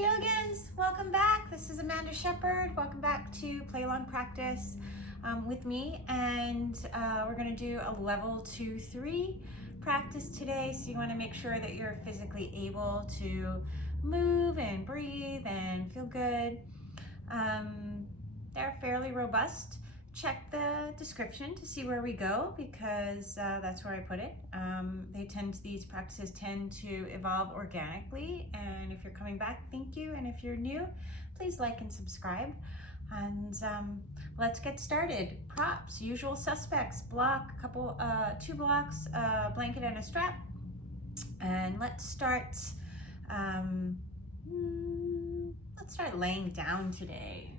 Yogins, welcome back. This is Amanda Shepard. Welcome back to Play Along Practice with me, and we're going to do a level 2-3 practice today. So you want to make sure that you're physically able to move and breathe and feel good. They're fairly robust. Check the description to see where we go, because that's where I put it. These practices tend to evolve organically, and if you're coming back, thank you, and if you're new, please like and subscribe. And let's get started. Props, usual suspects: block, two blocks, a blanket and a strap. And let's start laying down today.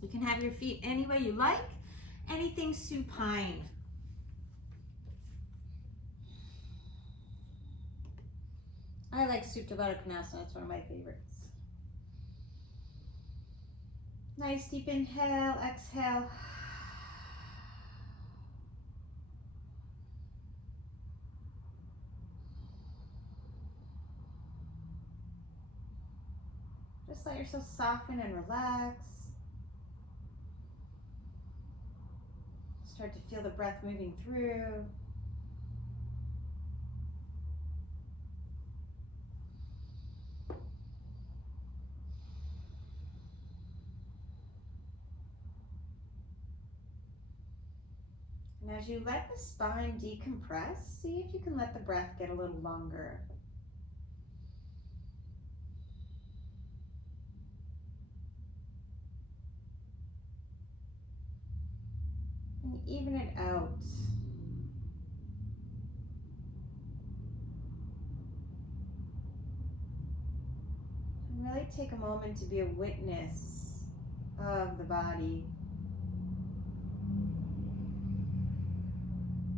You can have your feet any way you like, anything supine. I like Urdhvadhanurasana, it's one of my favorites. Nice deep inhale, exhale. Just let yourself soften and relax. Start to feel the breath moving through. And as you let the spine decompress, see if you can let the breath get a little longer. And even it out. And really take a moment to be a witness of the body.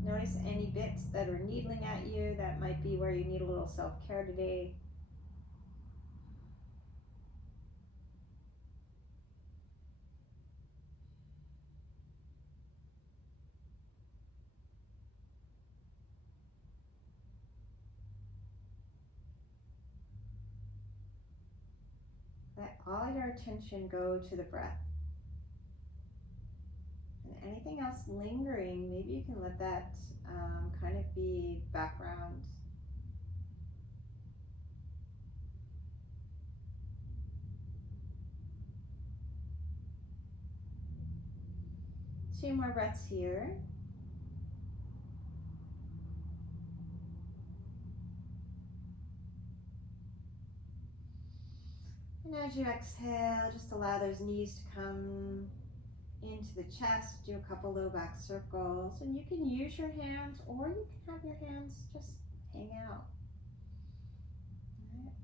Notice any bits that are needling at you. That might be where you need a little self-care today. Let all your attention go to the breath. And anything else lingering, maybe you can let that kind of be background. Two more breaths here. And as you exhale, just allow those knees to come into the chest. Do a couple low back circles, and you can use your hands, or you can have your hands just hang out. All right.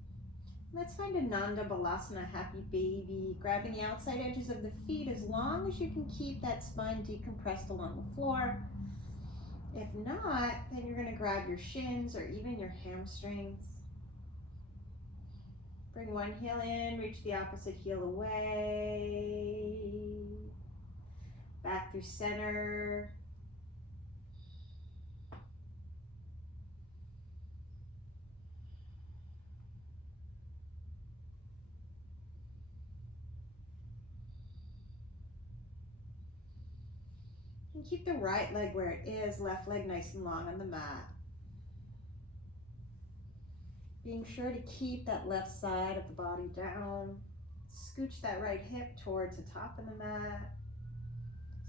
Let's find a Nanda Balasana, happy baby. Grabbing the outside edges of the feet as long as you can keep that spine decompressed along the floor. If not, then you're going to grab your shins or even your hamstrings. Bring one heel in, reach the opposite heel away. Back through center. And keep the right leg where it is, left leg nice and long on the mat. Being sure to keep that left side of the body down. Scooch that right hip towards the top of the mat.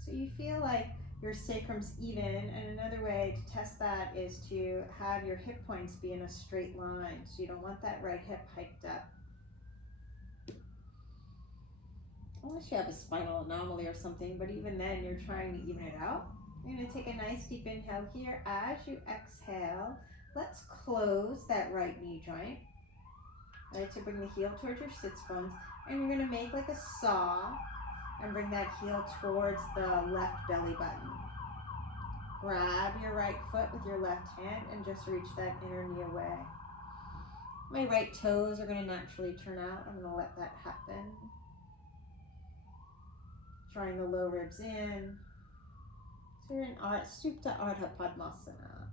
So you feel like your sacrum's even, and another way to test that is to have your hip points be in a straight line. So you don't want that right hip hiked up. Unless you have a spinal anomaly or something, but even then you're trying to even it out. You're going to take a nice deep inhale here. As you exhale, let's close that right knee joint. Right, so bring the heel towards your sits bones, and you're going to make like a saw and bring that heel towards the left belly button. Grab your right foot with your left hand and just reach that inner knee away. My right toes are going to naturally turn out. I'm going to let that happen. Drawing the low ribs in. So you're in Supta Ardha Padmasana.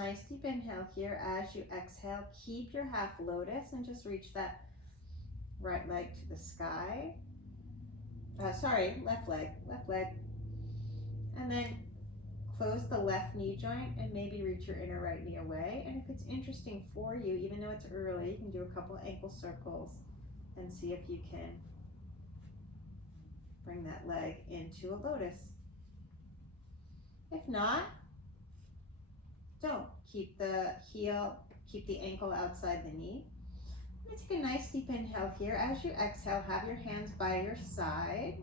Nice deep inhale here. As you exhale, keep your half lotus and just reach that right leg to the sky. Left leg. And then close the left knee joint and maybe reach your inner right knee away. And if it's interesting for you, even though it's early, you can do a couple ankle circles and see if you can bring that leg into a lotus. If not, don't. Keep the ankle outside the knee. Let's take a nice deep inhale here. As you exhale, have your hands by your side.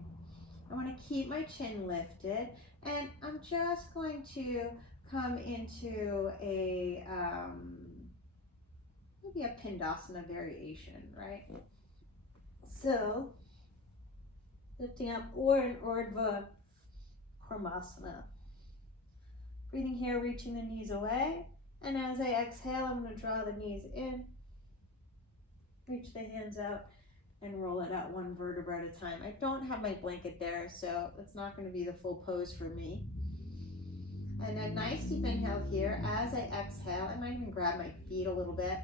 I want to keep my chin lifted, and I'm just going to come into a maybe a pindasana variation, right? So lifting up, or an Urdhvadhanurasana. Breathing here, reaching the knees away, and as I exhale, I'm going to draw the knees in, reach the hands out, and roll it out one vertebra at a time. I don't have my blanket there, so it's not going to be the full pose for me. And a nice deep inhale here. As I exhale, I might even grab my feet a little bit,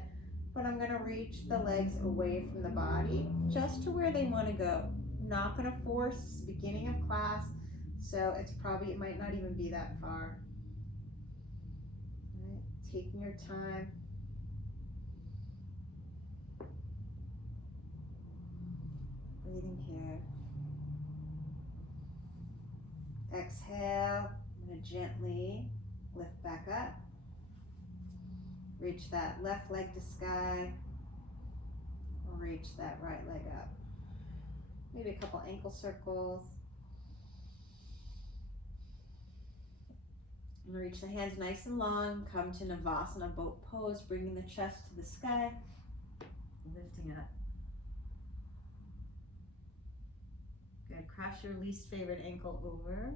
but I'm going to reach the legs away from the body, just to where they want to go. I'm not going to force. It's the beginning of class, so it might not even be that far. All right, taking your time. Breathing here. Exhale. I'm going to gently lift back up. Reach that left leg to sky. Reach that right leg up. Maybe a couple ankle circles. And reach the hands nice and long. Come to Navasana, boat pose, bringing the chest to the sky. Lifting up. Good. Cross your least favorite ankle over.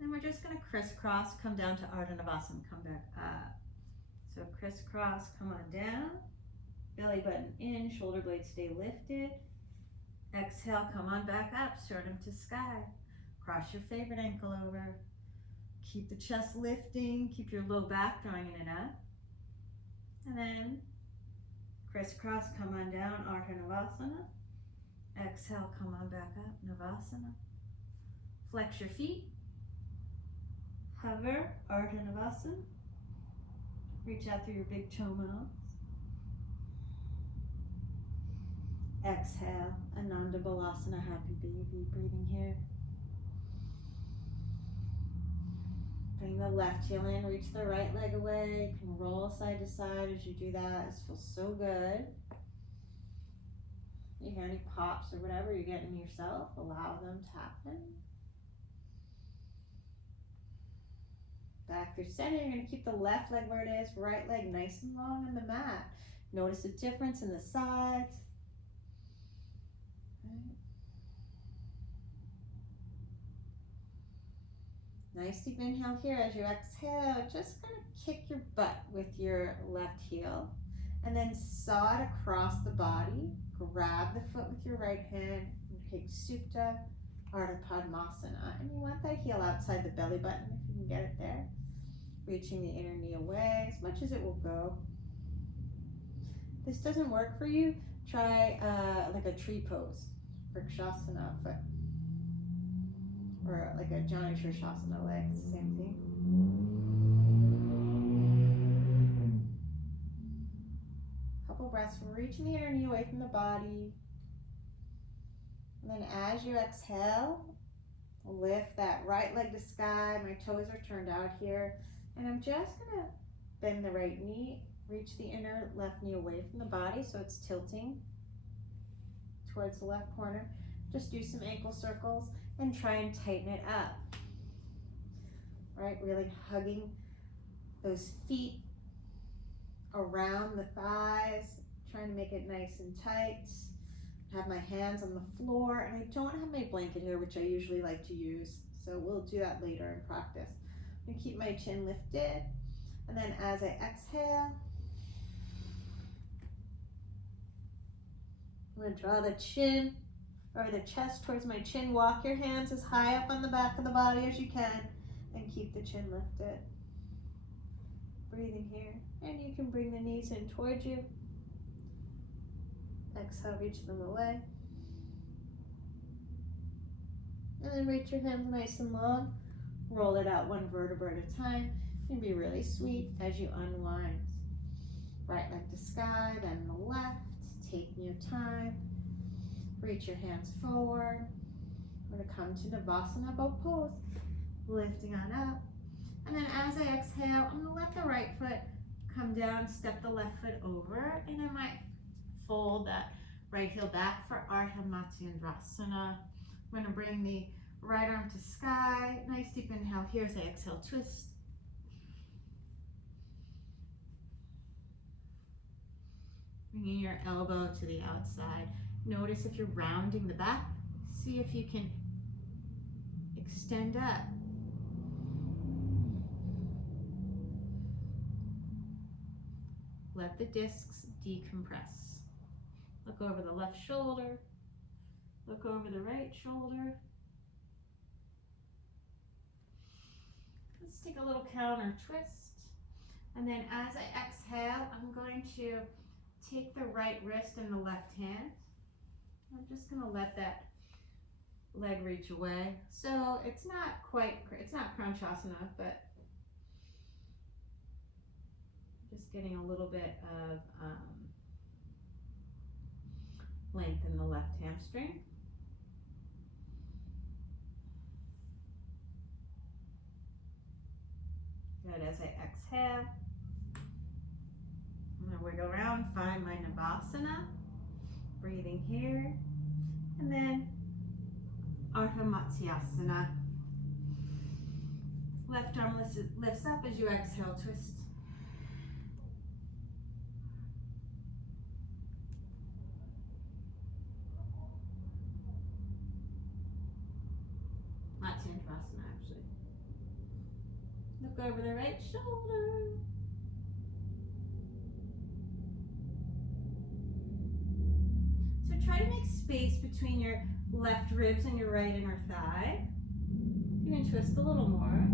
And we're just going to crisscross, come down to Ardhamukhavrksasana, come back up. So crisscross, come on down. Belly button in, shoulder blades stay lifted. Exhale, come on back up, sternum to sky. Cross your favorite ankle over. Keep the chest lifting, keep your low back drawing in and up. And then crisscross, come on down, Ardhamukhavrksasana. Exhale, come on back up, Navasana. Flex your feet. Hover, Ardhamukhavrksasana. Reach out through your big toe mounds. Exhale, Ananda Balasana, happy baby. Breathing here. Bring the left heel in, reach the right leg away. You can roll side to side as you do that. This feels so good. You hear any pops or whatever you're getting yourself, allow them to happen. Back through center, you're going to keep the left leg where it is, right leg nice and long on the mat. Notice the difference in the sides. Nice deep inhale here. As you exhale, just kind of kick your butt with your left heel and then saw it across the body. Grab the foot with your right hand and take Supta, Ardha Padmasana. And you want that heel outside the belly button if you can get it there. Reaching the inner knee away as much as it will go. If this doesn't work for you, try like a tree pose, Vrksasana foot. Or like a Jani Shirshasana leg, it's the same thing. Couple breaths from reaching the inner knee away from the body. And then as you exhale, lift that right leg to sky. My toes are turned out here. And I'm just gonna bend the right knee, reach the inner left knee away from the body so it's tilting towards the left corner. Just do some ankle circles and try and tighten it up. Right, really hugging those feet around the thighs, trying to make it nice and tight. Have my hands on the floor, and I don't have my blanket here, which I usually like to use, so we'll do that later in practice. I'm gonna keep my chin lifted, and then as I exhale, I'm gonna draw the chin or the chest towards my chin. Walk your hands as high up on the back of the body as you can and keep the chin lifted. Breathing here. And you can bring the knees in towards you. Exhale, reach them away. And then reach your hands nice and long. Roll it out one vertebra at a time. And be really sweet as you unwind. Right leg to sky, then the left. Taking your time. Reach your hands forward. We're going to come to Navasana, both pose. Lifting on up. And then as I exhale, I'm going to let the right foot come down, step the left foot over, and I might fold that right heel back for Ardhamukhavrksasana. I'm going to bring the right arm to sky. Nice deep inhale here as I exhale, twist. Bringing your elbow to the outside. Notice if you're rounding the back, see if you can extend up. Let the discs decompress. Look over the left shoulder. Look over the right shoulder. Let's take a little counter twist. And then as I exhale, I'm going to take the right wrist in the left hand. I'm just going to let that leg reach away. So it's not Pranchasana, but just getting a little bit of length in the left hamstring. Good. As I exhale, I'm going to wiggle around, find my Navasana. Breathing here. And then Ardhamukhavrksasana. Left arm lifts up as you exhale, twist. Padmapinchamayurasana, actually. Look over the right shoulder. So try to make space between your left ribs and your right inner thigh. You can twist a little more.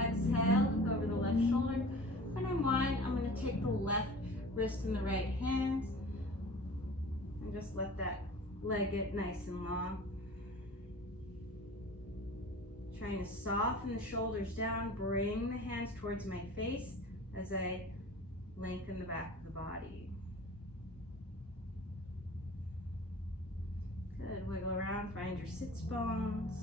Exhale, look over the left shoulder. When I unwind, I'm going to take the left wrist in the right hand and just let that leg get nice and long. Trying to soften the shoulders down, bring the hands towards my face as I lengthen the back of the body. Good, wiggle around, find your sits bones.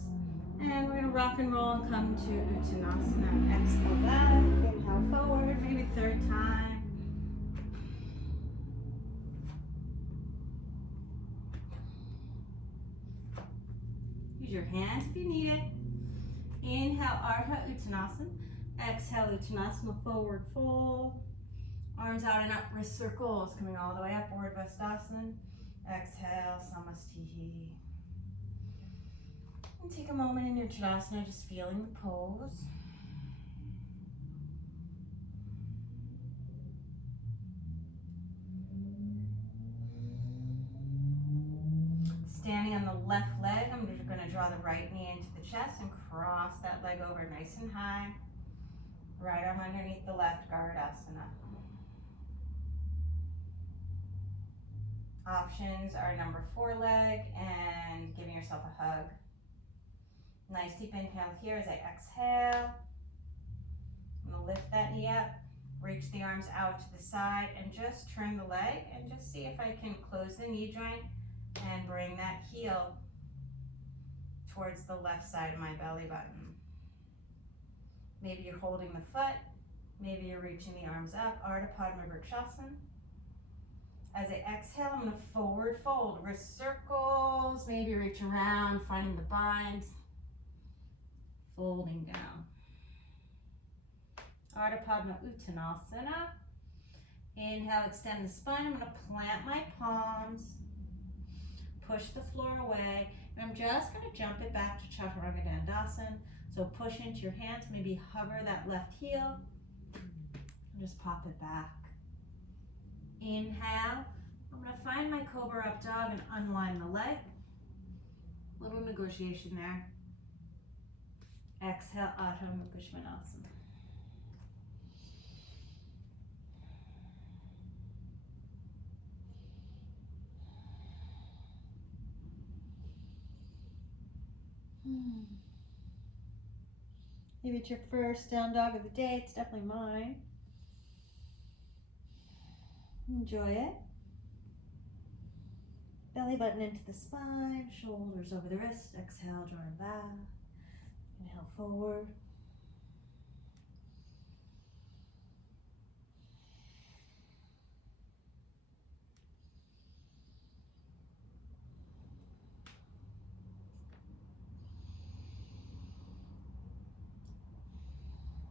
And we're gonna rock and roll and come to Uttanasana. Exhale back, inhale forward, maybe third time. Use your hands if you need it. Inhale, Ardha Uttanasana. Exhale, Uttanasana, forward fold. Arms out and up, wrist circles, coming all the way up, Urdhvadhanurasana. Exhale, Samastihi. And take a moment in your Tadasana, just feeling the pose. Standing on the left leg, I'm just going to draw the right knee into the chest and cross that leg over nice and high. Right arm underneath the left, Garudasana. Options are number 4 leg and giving yourself a hug. Nice deep inhale here as I exhale. I'm going to lift that knee up, reach the arms out to the side and just turn the leg and just see if I can close the knee joint and bring that heel towards the left side of my belly button. Maybe you're holding the foot, maybe you're reaching the arms up, Ardha Padmapinchamayurasana. As I exhale, I'm going to forward fold, wrist circles, maybe reach around, finding the bind, folding down. Ardha Padmapinchamayurasana. Inhale, extend the spine. I'm going to plant my palms, push the floor away, and I'm just going to jump it back to Chaturanga Dandasana. So push into your hands, maybe hover that left heel, and just pop it back. Inhale, I'm going to find my Cobra Up Dog and unwind the leg. Little negotiation there. Exhale, Ardhamukhavrksasana. Maybe it's your first down dog of the day. It's definitely mine. Enjoy it. Belly button into the spine, shoulders over the wrist. Exhale, drawing back. Inhale forward.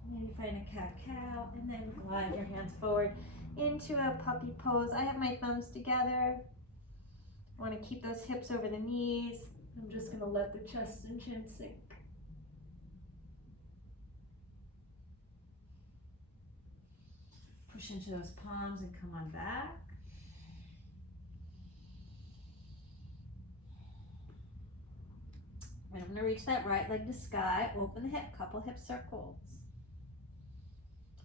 Maybe find a cat-cow, and then glide your hands forward into a puppy pose. I have my thumbs together. I want to keep those hips over the knees. I'm just going to let the chest and chin sink. Push into those palms and come on back. And I'm going to reach that right leg to sky. Open the hip, couple hip circles.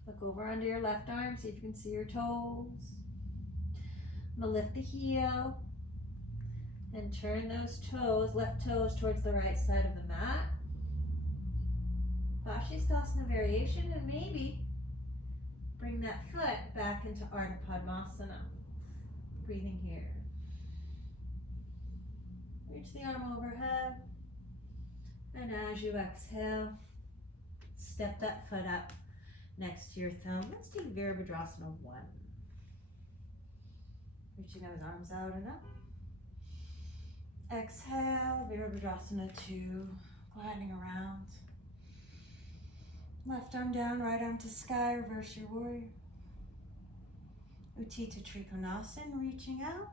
Look over under your left arm, see if you can see your toes. I'm going to lift the heel and turn those toes, left toes, towards the right side of the mat. Padmasana variation, and maybe bring that foot back into Ardha Padmasana. Breathing here. Reach the arm overhead. And as you exhale, step that foot up next to your thumb. Let's do Visvamitrasana 1. Reaching those arms out and up. Exhale, Visvamitrasana 2, gliding around. Left arm down, right arm to sky, reverse your warrior. Uttita Trikonasana, reaching out.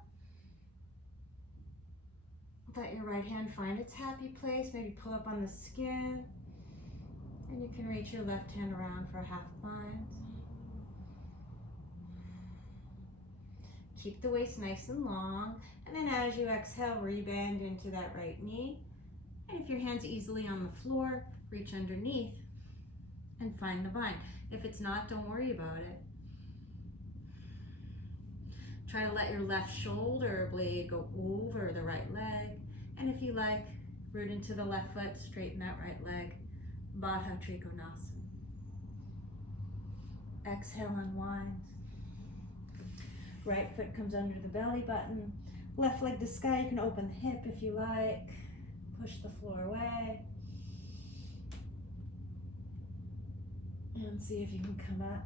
Let your right hand find its happy place. Maybe pull up on the skin. And you can reach your left hand around for a half bind. Keep the waist nice and long. And then as you exhale, rebend into that right knee. And if your hand's easily on the floor, reach underneath and find the bind. If it's not, don't worry about it. Try to let your left shoulder blade go over the right leg. And if you like, root into the left foot, straighten that right leg. Baddha Trikonasana. Exhale, unwind. Right foot comes under the belly button. Left leg to sky, you can open the hip if you like. Push the floor away. And see if you can come up.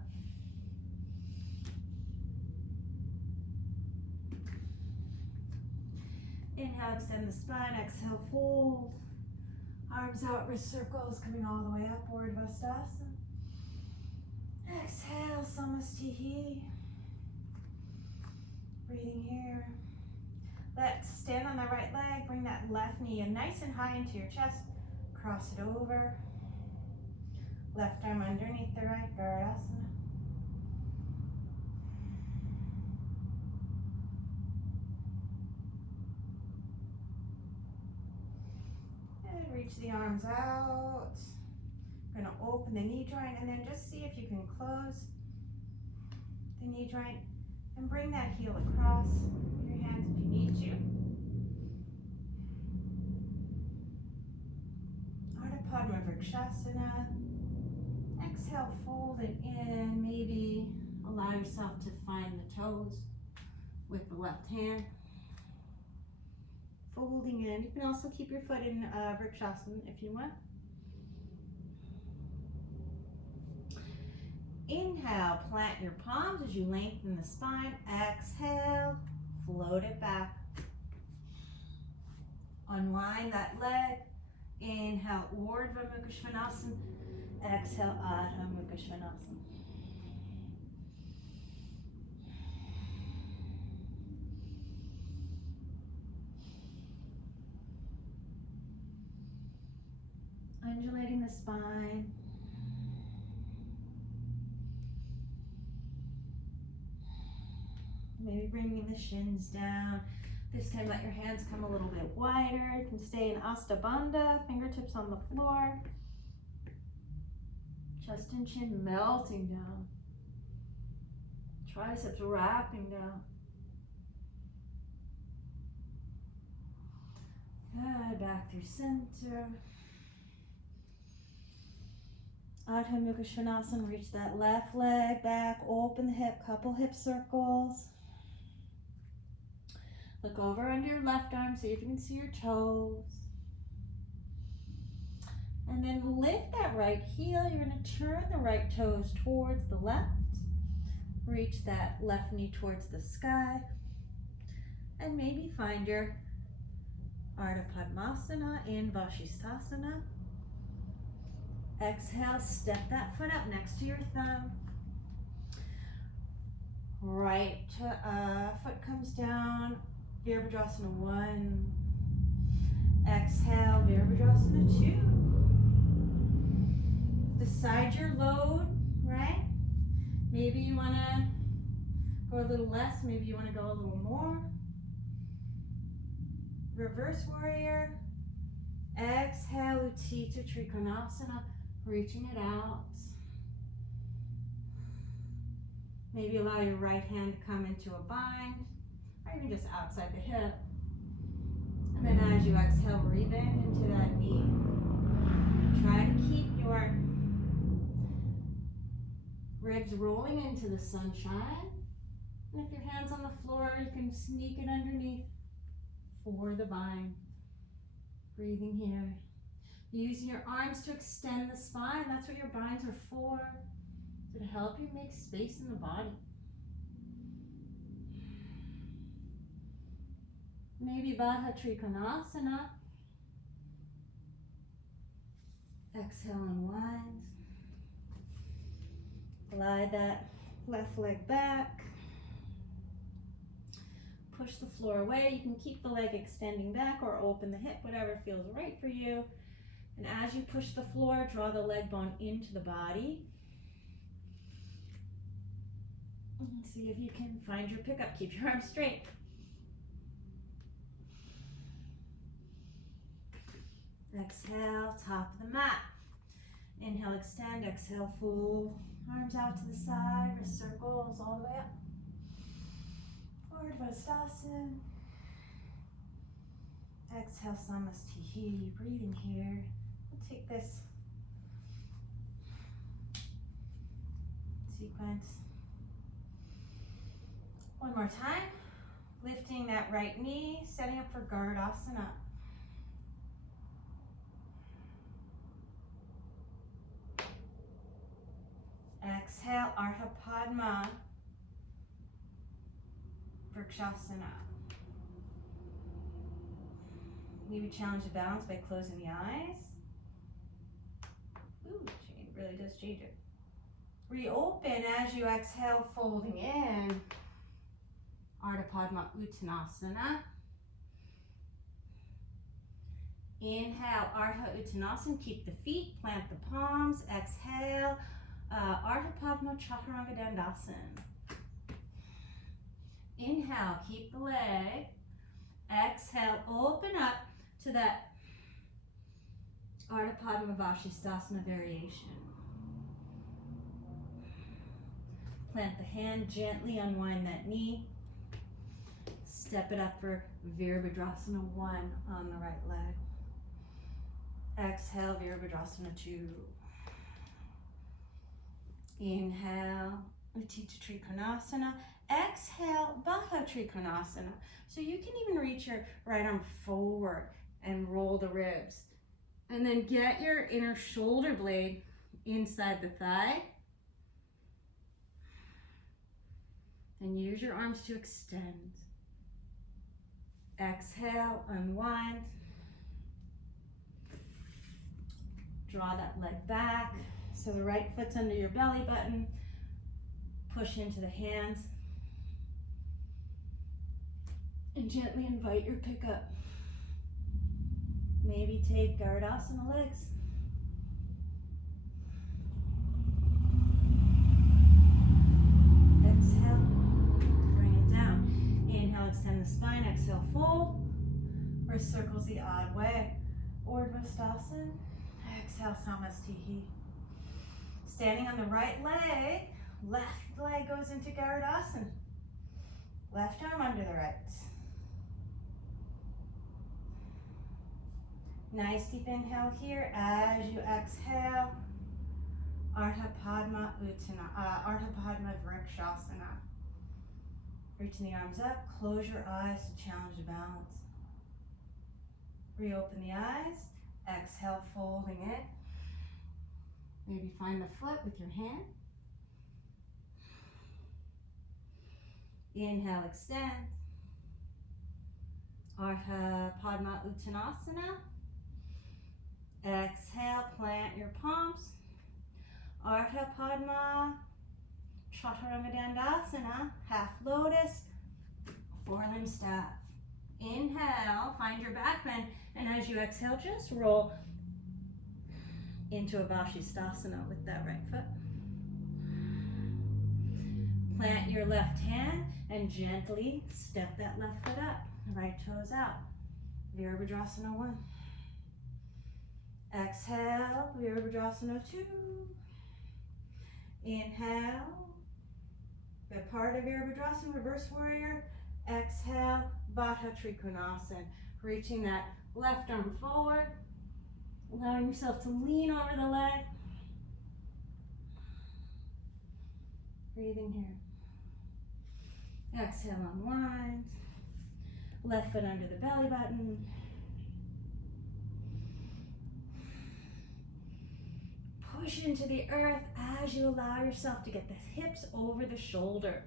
Inhale, extend the spine. Exhale, fold. Arms out, wrist circles, coming all the way up, Urdhvadhanurasana. Exhale, Samastihi. Breathing here. Let's stand on the right leg, bring that left knee in nice and high into your chest. Cross it over. Left arm underneath the right, Garudasana. Reach the arms out. We're going to open the knee joint and then just see if you can close the knee joint and bring that heel across your hands if you need to. Ardha Padmapinchamayurasana. Exhale, fold it in. Maybe allow yourself to find the toes with the left hand. Folding in. You can also keep your foot in Vrikshasana if you want. Inhale, plant your palms as you lengthen the spine. Exhale, float it back. Unwind that leg. Inhale, Urdhvadhanurasana. Exhale, Ardhamukhavrksasana. Undulating the spine. Maybe bringing the shins down. This time let your hands come a little bit wider. You can stay in Astabandha, fingertips on the floor. Chest and chin melting down. Triceps wrapping down. Good, back through center. Ardhamukhavrksasana, reach that left leg back, open the hip, couple hip circles. Look over under your left arm, see if you can see your toes. And then lift that right heel. You're going to turn the right toes towards the left. Reach that left knee towards the sky. And maybe find your Ardha Padmasana in Visvamitrasana. Exhale, step that foot up next to your thumb. Right foot comes down, Visvamitrasana 1. Exhale, Visvamitrasana 2. Decide your load, right? Maybe you want to go a little less, maybe you want to go a little more. Reverse warrior. Exhale, Lotuses, reaching it out. Maybe allow your right hand to come into a bind, or even just outside the hip. And then as you exhale, rebend into that knee. Try to keep your ribs rolling into the sunshine. And if your hand's on the floor, you can sneak it underneath for the bind. Breathing here. Using your arms to extend the spine. That's what your binds are for. To help you make space in the body. Maybe Baddha Trikonasana. Exhale, unwind. Glide that left leg back. Push the floor away. You can keep the leg extending back or open the hip, whatever feels right for you. And as you push the floor, draw the leg bone into the body. And see if you can find your pickup. Keep your arms straight. Exhale, top of the mat. Inhale, extend. Exhale, fold. Arms out to the side, wrist circles all the way up. Urdhvadhanurasana. Exhale, Samasthiti. Breathing here. We'll take this sequence one more time. Lifting that right knee, setting up for Garudasana. Exhale, Ardha Padmapinchamayurasana. Maybe challenge the balance by closing the eyes. Ooh, it really does change it. Reopen as you exhale, folding in. Ardha Padmapinchamayurasana. Inhale, Ardhamukhavrksasana. Keep the feet, plant the palms. Exhale, Ardha Padmasana. Inhale, keep the leg. Exhale, open up to that Ardha Padmapinchamayurasana variation. Plant the hand, gently unwind that knee. Step it up for Visvamitrasana 1 on the right leg. Exhale, Visvamitrasana 2. Inhale, Lotuses. Exhale, Baddha Trikonasana. So you can even reach your right arm forward and roll the ribs. And then get your inner shoulder blade inside the thigh. And use your arms to extend. Exhale, unwind. Draw that leg back. So the right foot's under your belly button. Push into the hands. And gently invite your pickup. Maybe take Garudasana legs. Exhale, bring it down. Inhale, extend the spine. Exhale, fold. Wrist circles the odd way. Urdhvadhanurasana. Exhale, Samasthiti. Standing on the right leg, left leg goes into Garudasana. Left arm under the right. Nice deep inhale here. As you exhale, Ardhamukhavrksasana. Reaching the arms up, close your eyes to challenge the balance. Reopen the eyes, exhale, folding it. Maybe find the foot with your hand. Inhale, extend. Padmapinchamayurasana. Exhale, plant your palms. Ardhamukhavrksasana, half lotus, forelimb staff. Inhale, find your back bend, and as you exhale, just roll into a Visvamitrasana with that right foot. Plant your left hand and gently step that left foot up. Right toes out. Visvamitrasana 1. Exhale, Visvamitrasana 2. Inhale, good part of Urdhvadhanurasana, reverse warrior. Exhale, Baddha Trikonasana. Reaching that left arm forward, allowing yourself to lean over the leg. Breathing here. Exhale, unwind. Left foot under the belly button. Push into the earth as you allow yourself to get the hips over the shoulder.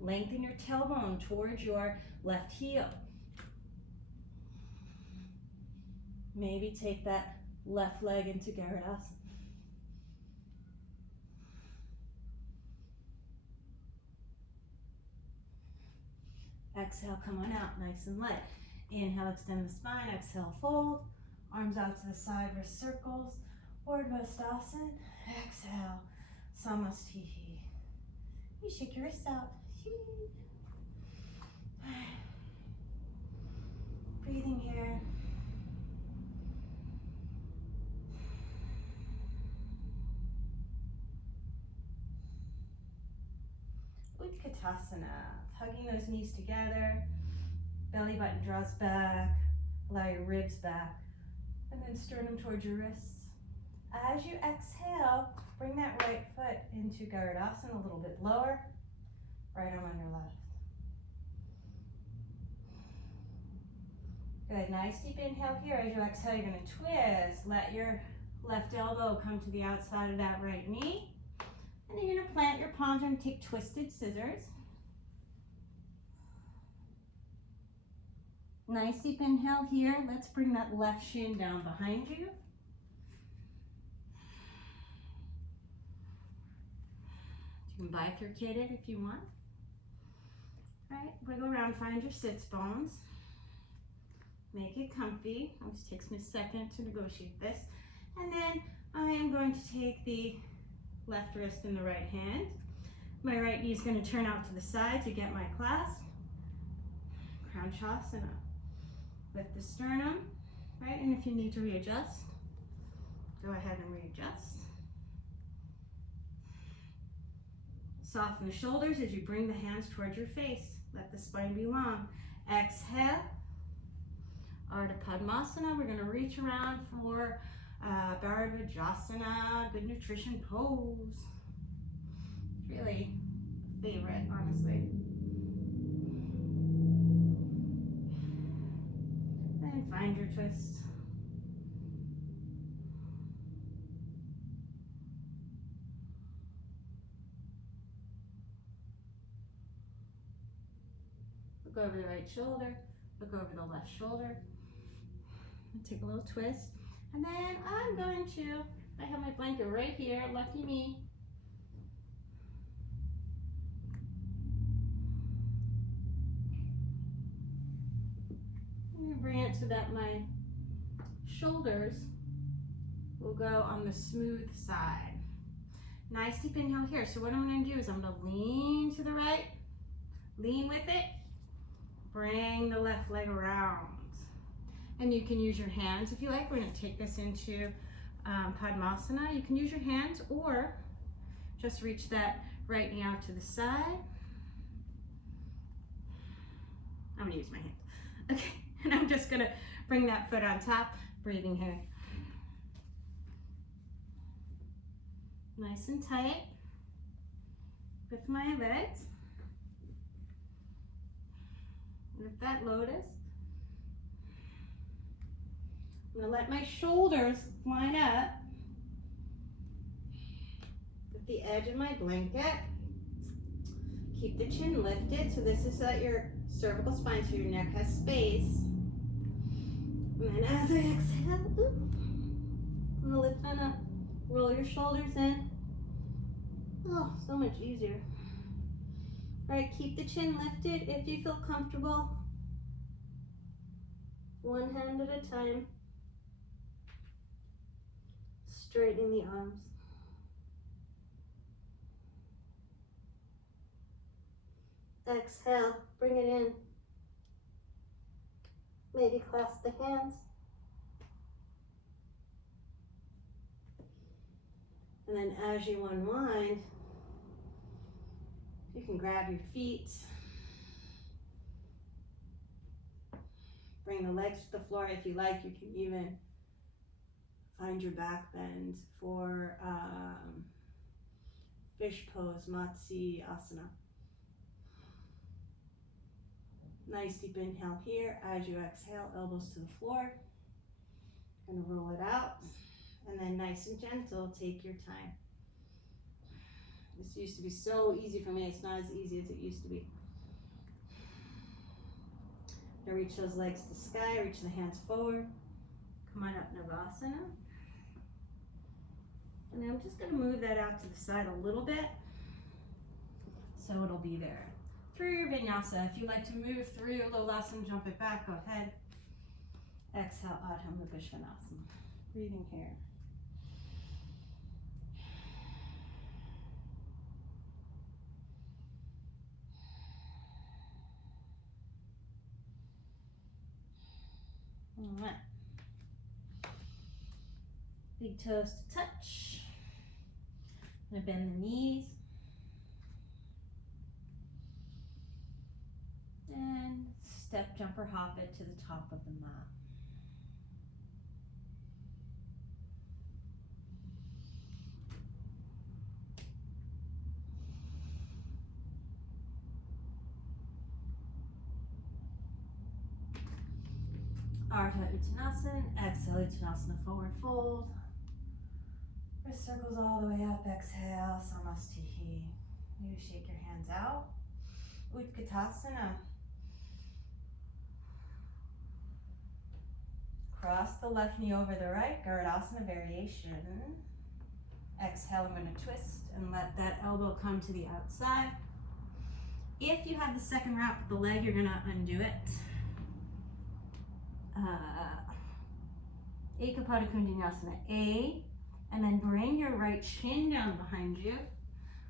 Lengthen your tailbone towards your left heel. Maybe take that left leg into garuda. Exhale, come on out, nice and light. Inhale, extend the spine. Exhale, fold. Arms out to the side, wrist circles. Urdhvadhanurasana. Exhale, Samastihi. You shake your wrists out. Breathing here. Kapotasana. Hugging those knees together. Belly button draws back. Allow your ribs back. And then sternum towards your wrists. As you exhale, bring that right foot into garudasana a little bit lower. Right arm on your left. Good, nice deep inhale here. As you exhale, you're going to twist. Let your left elbow come to the outside of that right knee. And then you're going to plant your palms and take twisted scissors. Nice deep inhale here. Let's bring that left shin down behind you. You can bifurcate it if you want. All right, wiggle around, find your sits bones. Make it comfy. It always takes me a second to negotiate this. And then I am going to take the left wrist in the right hand. My right knee is going to turn out to the side to get my clasp. Kranchasana. Lift the sternum, right? And if you need to readjust, go ahead and readjust. Soften the shoulders as you bring the hands towards your face. Let the spine be long. Exhale. Ardha Padmasana. We're going to reach around for Urdhvadhanurasana, good nutrition pose. Really favorite, honestly. And find your twist. Look over the right shoulder, look over the left shoulder. Take a little twist. And then I'm going to, I have my blanket right here, lucky me. I'm going to bring it so that my shoulders will go on the smooth side. Nice deep inhale here. So what I'm going to do is I'm going to lean to the right, lean with it, bring the left leg around. And you can use your hands if you like. We're going to take this into Padmasana. You can use your hands or just reach that right knee out to the side. I'm going to use my hands. Okay, and I'm just going to bring that foot on top, breathing here. Nice and tight with my legs. With that lotus, I'm going to let my shoulders line up with the edge of my blanket. Keep the chin lifted. So this is so that your cervical spine, so your neck has space. And then as I exhale, I'm going to lift on up. Roll your shoulders in. Oh, so much easier. All right, keep the chin lifted if you feel comfortable. One hand at a time. Straightening the arms. Exhale, bring it in. Maybe clasp the hands. And then as you unwind, you can grab your feet. Bring the legs to the floor. If you like, you can even find your back bend for fish pose, Matsyasana. Nice deep inhale here. As you exhale, elbows to the floor. Gonna roll it out. And then nice and gentle, take your time. This used to be so easy for me. It's not as easy as it used to be. Now reach those legs to the sky, reach the hands forward. Come on up, Navasana. And then I'm just gonna move that out to the side a little bit so it'll be there. Through your vinyasa, if you like to move through Lolasana, jump it back, go ahead. Exhale, Ardhamukhavrksasana. Breathing here. All right. Big toes to touch. I'm gonna bend the knees. And step, jump, or hop it to the top of the mat. Urdhvadhanurasana, exhale, Uttanasana, forward fold. Wrist circles all the way up, exhale, Samastihi. You shake your hands out. Utkatasana. Cross the left knee over the right, garudasana variation. Exhale, I'm going to twist and let that elbow come to the outside. If you have the second wrap of the leg, you're going to undo it. Kapotasana, A, and then bring your right shin down behind you.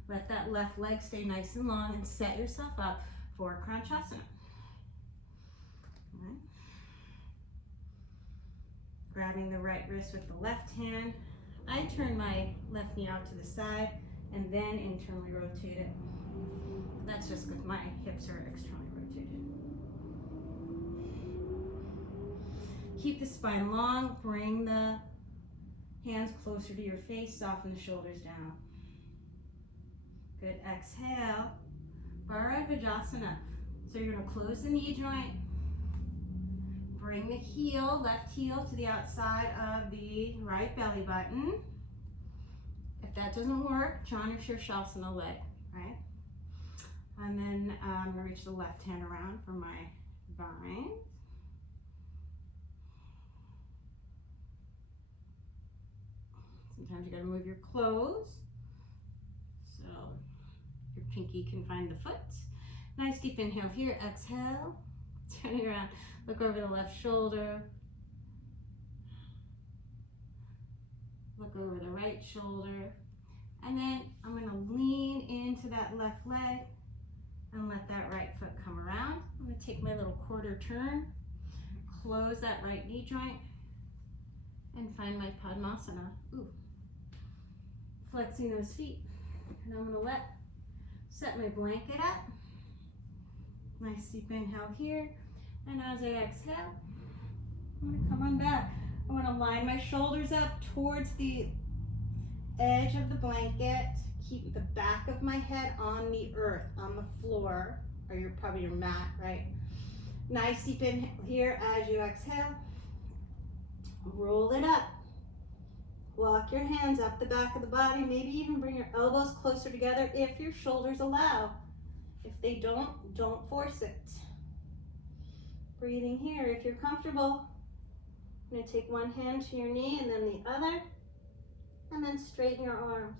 Let that left leg stay nice and long and set yourself up for Kranchasana. Right. Grabbing the right wrist with the left hand. I turn my left knee out to the side and then internally rotate it. That's just because my hips are externally rotated. Keep the spine long, bring the hands closer to your face, soften the shoulders down. Good, exhale, Urdhvadhanurasana. So you're gonna close the knee joint, bring the heel, left heel to the outside of the right belly button. If that doesn't work, Shirshasana leg, right? And then I'm gonna reach the left hand around for my bind. Sometimes you gotta move your clothes so your pinky can find the foot. Nice deep inhale here, exhale. Turning around, look over the left shoulder. Look over the right shoulder. And then I'm gonna lean into that left leg and let that right foot come around. I'm gonna take my little quarter turn, close that right knee joint, and find my Padmasana. Ooh. Flexing those feet. And I'm gonna set my blanket up. Nice deep inhale here. And as I exhale, I'm gonna come on back. I wanna line my shoulders up towards the edge of the blanket. Keep the back of my head on the earth, on the floor, or probably your mat, right? Nice deep inhale here as you exhale. Roll it up. Walk your hands up the back of the body. Maybe even bring your elbows closer together if your shoulders allow. If they don't force it. Breathing here. If you're comfortable, I'm going to take one hand to your knee and then the other, and then straighten your arms.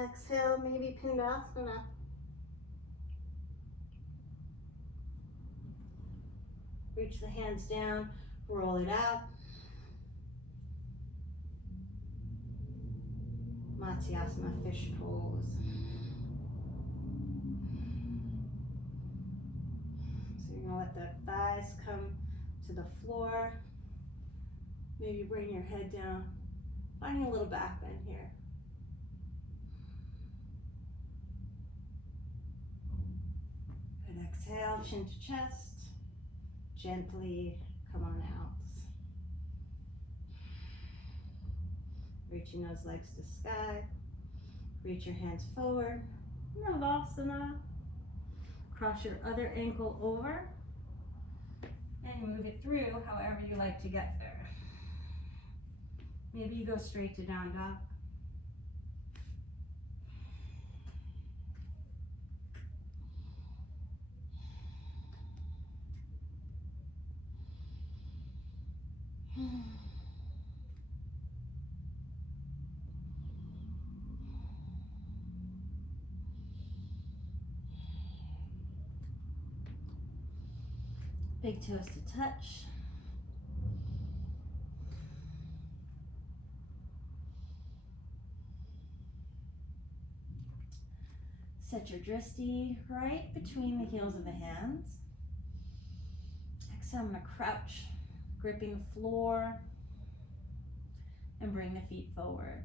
Exhale, maybe pindasana. Reach the hands down, roll it up. Matsyasana, fish pose. So you're going to let the thighs come to the floor. Maybe bring your head down, finding a little back bend here. Good, exhale, chin to chest. Gently come on out. Reaching those legs to sky. Reach your hands forward. Navasana. Cross your other ankle over. And move it through however you like to get there. Maybe you go straight to down dog. Big toes to touch. Set your drishti right between the heels of the hands. Exhale, I'm going to crouch, gripping the floor, and bring the feet forward.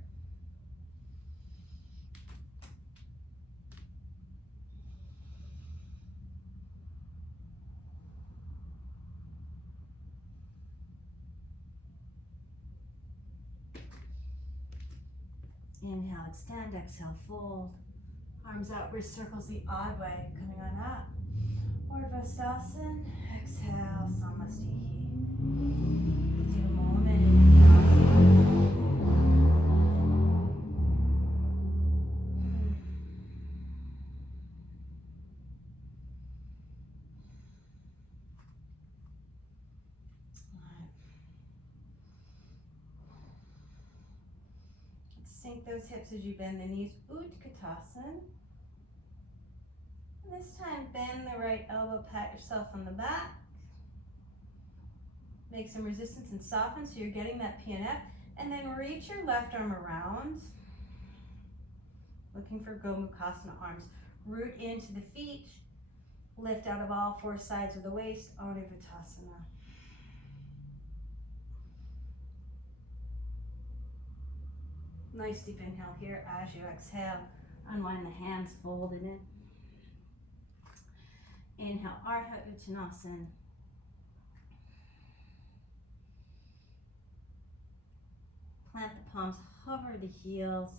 Inhale, extend, exhale, fold. Arms out, wrist circles the odd way, coming on up. Urdhvadhanurasana, exhale, Samastihi. Take a moment in Sink those hips as you bend the knees. Utkatasana. And this time, bend the right elbow, pat yourself on the back. Make some resistance and soften so you're getting that PNF. And then reach your left arm around. Looking for Gomukhasana arms. Root into the feet. Lift out of all four sides of the waist. Urdhvadhanurasana. Nice deep inhale here as you exhale. Unwind the hands, fold it in. Inhale, Ardhamukhavrksasana. Plant the palms, hover the heels.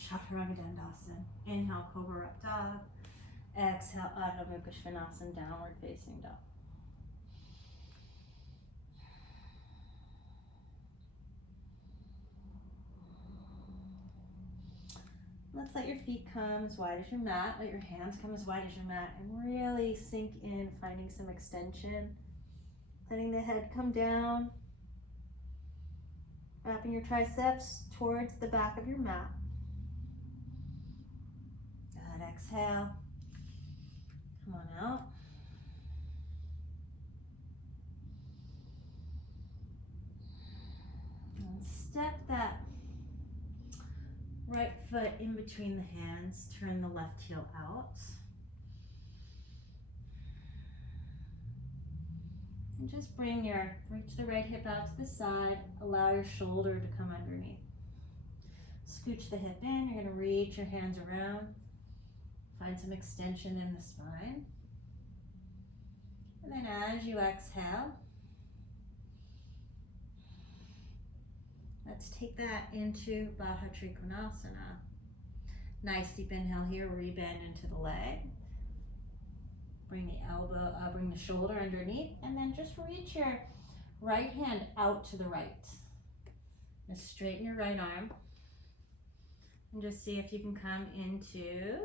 Chaturanga. Inhale, Cobra Up Dog. Exhale, Ardhamukhavrksasana, downward facing dog. Let's let your feet come as wide as your mat. Let your hands come as wide as your mat and really sink in, finding some extension. Letting the head come down. Wrapping your triceps towards the back of your mat. Good, exhale. Come on out. And step that right foot in between the hands, turn the left heel out. And just reach the right hip out to the side, allow your shoulder to come underneath. Scooch the hip in, you're gonna reach your hands around, find some extension in the spine. And then as you exhale, let's take that into Trikonasana. Nice deep inhale here, rebend into the leg. Bring the elbow, bring the shoulder underneath, and then just reach your right hand out to the right. Just straighten your right arm. And just see if you can come into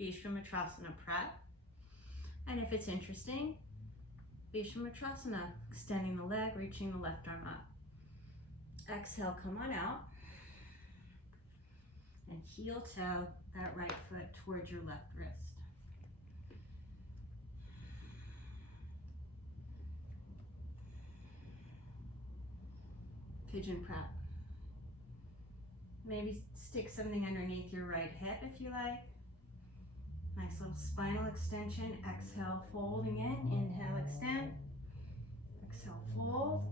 Visvamitrasana prep. And if it's interesting, Visvamitrasana, extending the leg, reaching the left arm up. Exhale, come on out. And heel toe that right foot towards your left wrist. Pigeon prep. Maybe stick something underneath your right hip if you like. Nice little spinal extension. Exhale, folding in. Inhale, extend. Exhale, fold.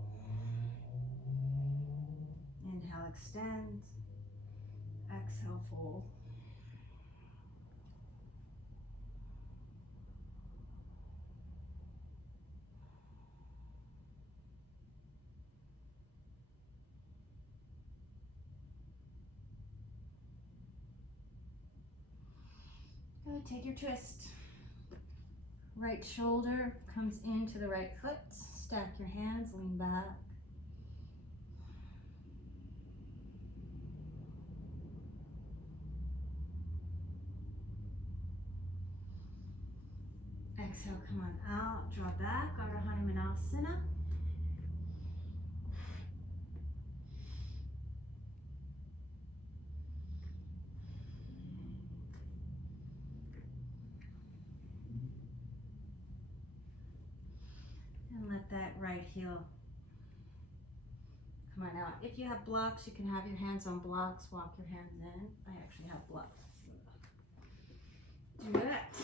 Inhale, extend. Exhale, fold. Good, take your twist. Right shoulder comes into the right foot. Stack your hands, lean back. Exhale, come on out, draw back, Hanumanasana. And let that right heel come on out. If you have blocks, you can have your hands on blocks, walk your hands in. I actually have blocks. Do that.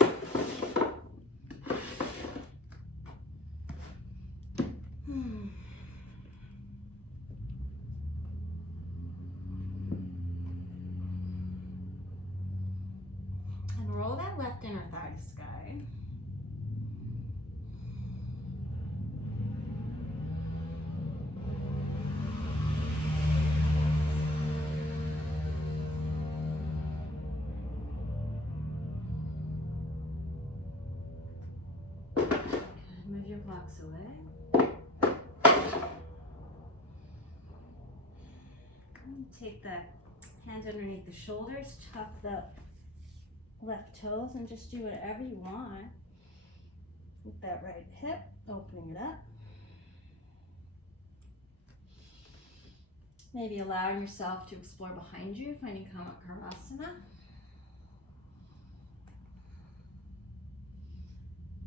And roll that left inner thigh to sky. Move your blocks away. Take the hands underneath the shoulders, tuck the left toes, and just do whatever you want with that right hip, opening it up. Maybe allowing yourself to explore behind you, finding Kapotasana.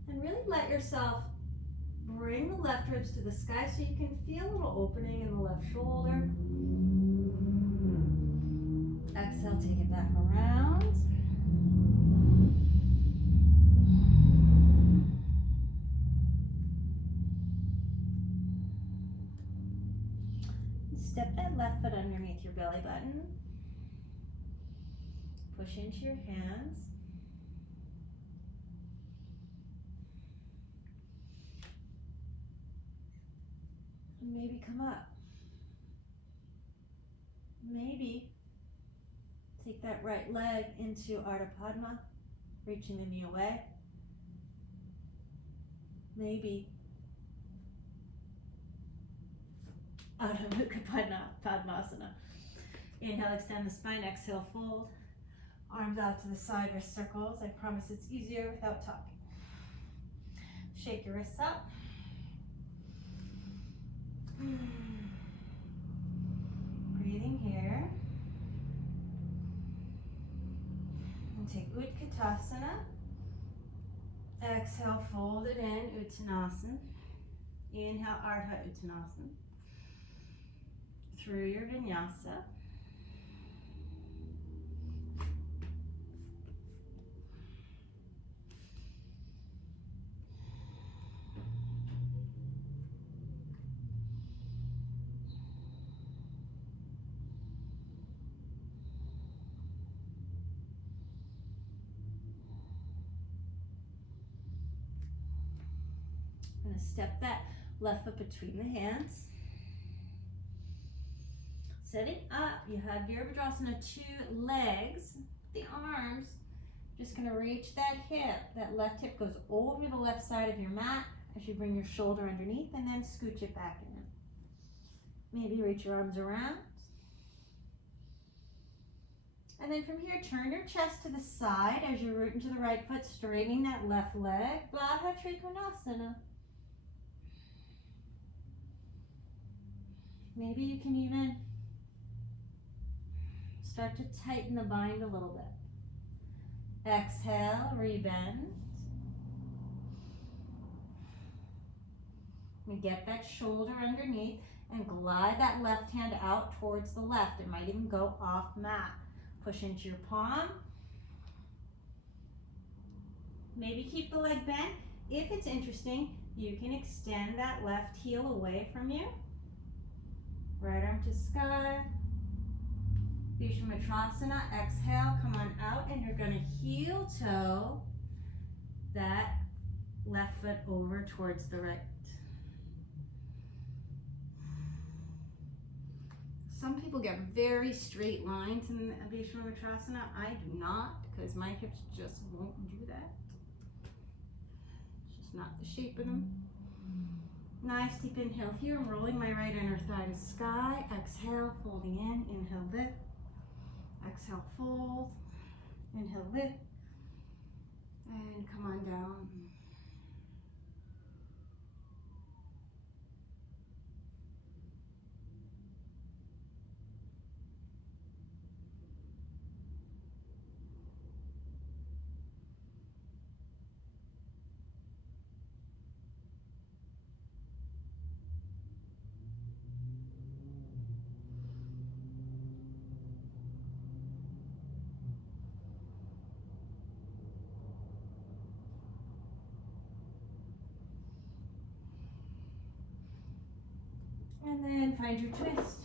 And really let yourself bring the left ribs to the sky so you can feel a little opening in the left shoulder. Exhale, take it back around. Step that left foot underneath your belly button. Push into your hands. And maybe come up. Maybe take that right leg into Ardha Padma, reaching the knee away. Maybe Padmasana. Inhale, extend the spine, exhale, fold. Arms out to the side, wrist circles. I promise it's easier without talking. Shake your wrists up. Breathing here. And take Urdhvadhanurasana. Exhale, fold it in, Uttanasana. Inhale, Ardhamukhavrksasana. Through your vinyasa. I'm going to step that left foot between the hands. Sitting up, you have Virabhadrasana, 2 legs, the arms. Just gonna reach that hip. That left hip goes over the left side of your mat as you bring your shoulder underneath and then scooch it back in. Maybe reach your arms around. And then from here, turn your chest to the side as you root into the right foot, straightening that left leg. Baddha Trikonasana. Maybe you can even start to tighten the bind a little bit. Exhale, rebend. And get that shoulder underneath and glide that left hand out towards the left. It might even go off mat. Push into your palm. Maybe keep the leg bent. If it's interesting, you can extend that left heel away from you. Right arm to sky. Visvamitrasana. Exhale, come on out, and you're gonna heel toe that left foot over towards the right. Some people get very straight lines in Visvamitrasana. I do not, because my hips just won't do that. It's just not the shape of them. Nice deep inhale here. I'm rolling my right inner thigh to sky. Exhale, folding in. Inhale, lift. Exhale, fold. Inhale, lift. And come on down. And then find your twist.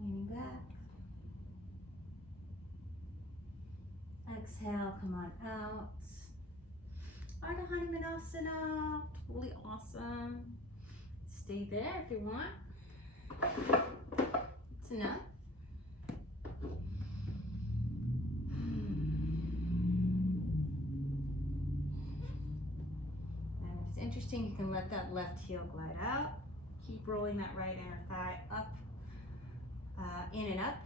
Leaning back. Exhale, come on out. Ardha Hanumanasana, totally awesome. Stay there if you want. It's enough. Interesting, you can let that left heel glide out. Keep rolling that right inner thigh up, in and up.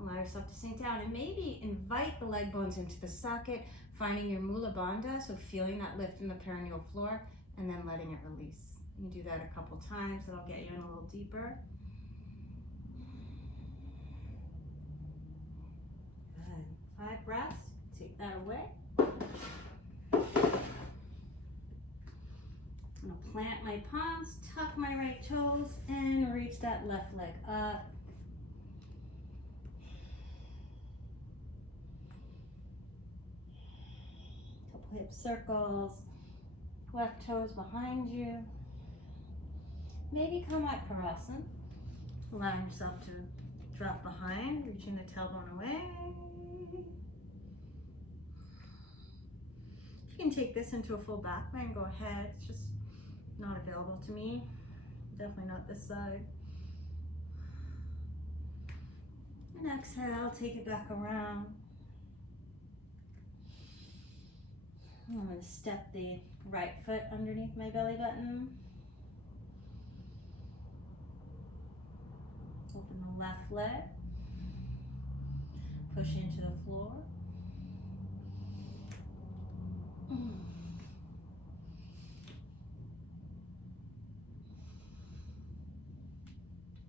Allow yourself to sink down and maybe invite the leg bones into the socket, finding your Mula Bandha, so feeling that lift in the perineal floor and then letting it release. You do that a couple times, that'll get you in a little deeper. Good. 5 breaths, take that away. I'm gonna plant my palms, tuck my right toes, and reach that left leg up. Couple hip circles, left toes behind you. Maybe come at Karasana, allowing yourself to drop behind, reaching the tailbone away. If you can take this into a full back bend, go ahead. It's just not available to me. Definitely not this side. And exhale, take it back around. I'm going to step the right foot underneath my belly button. Open the left leg. Push into the floor.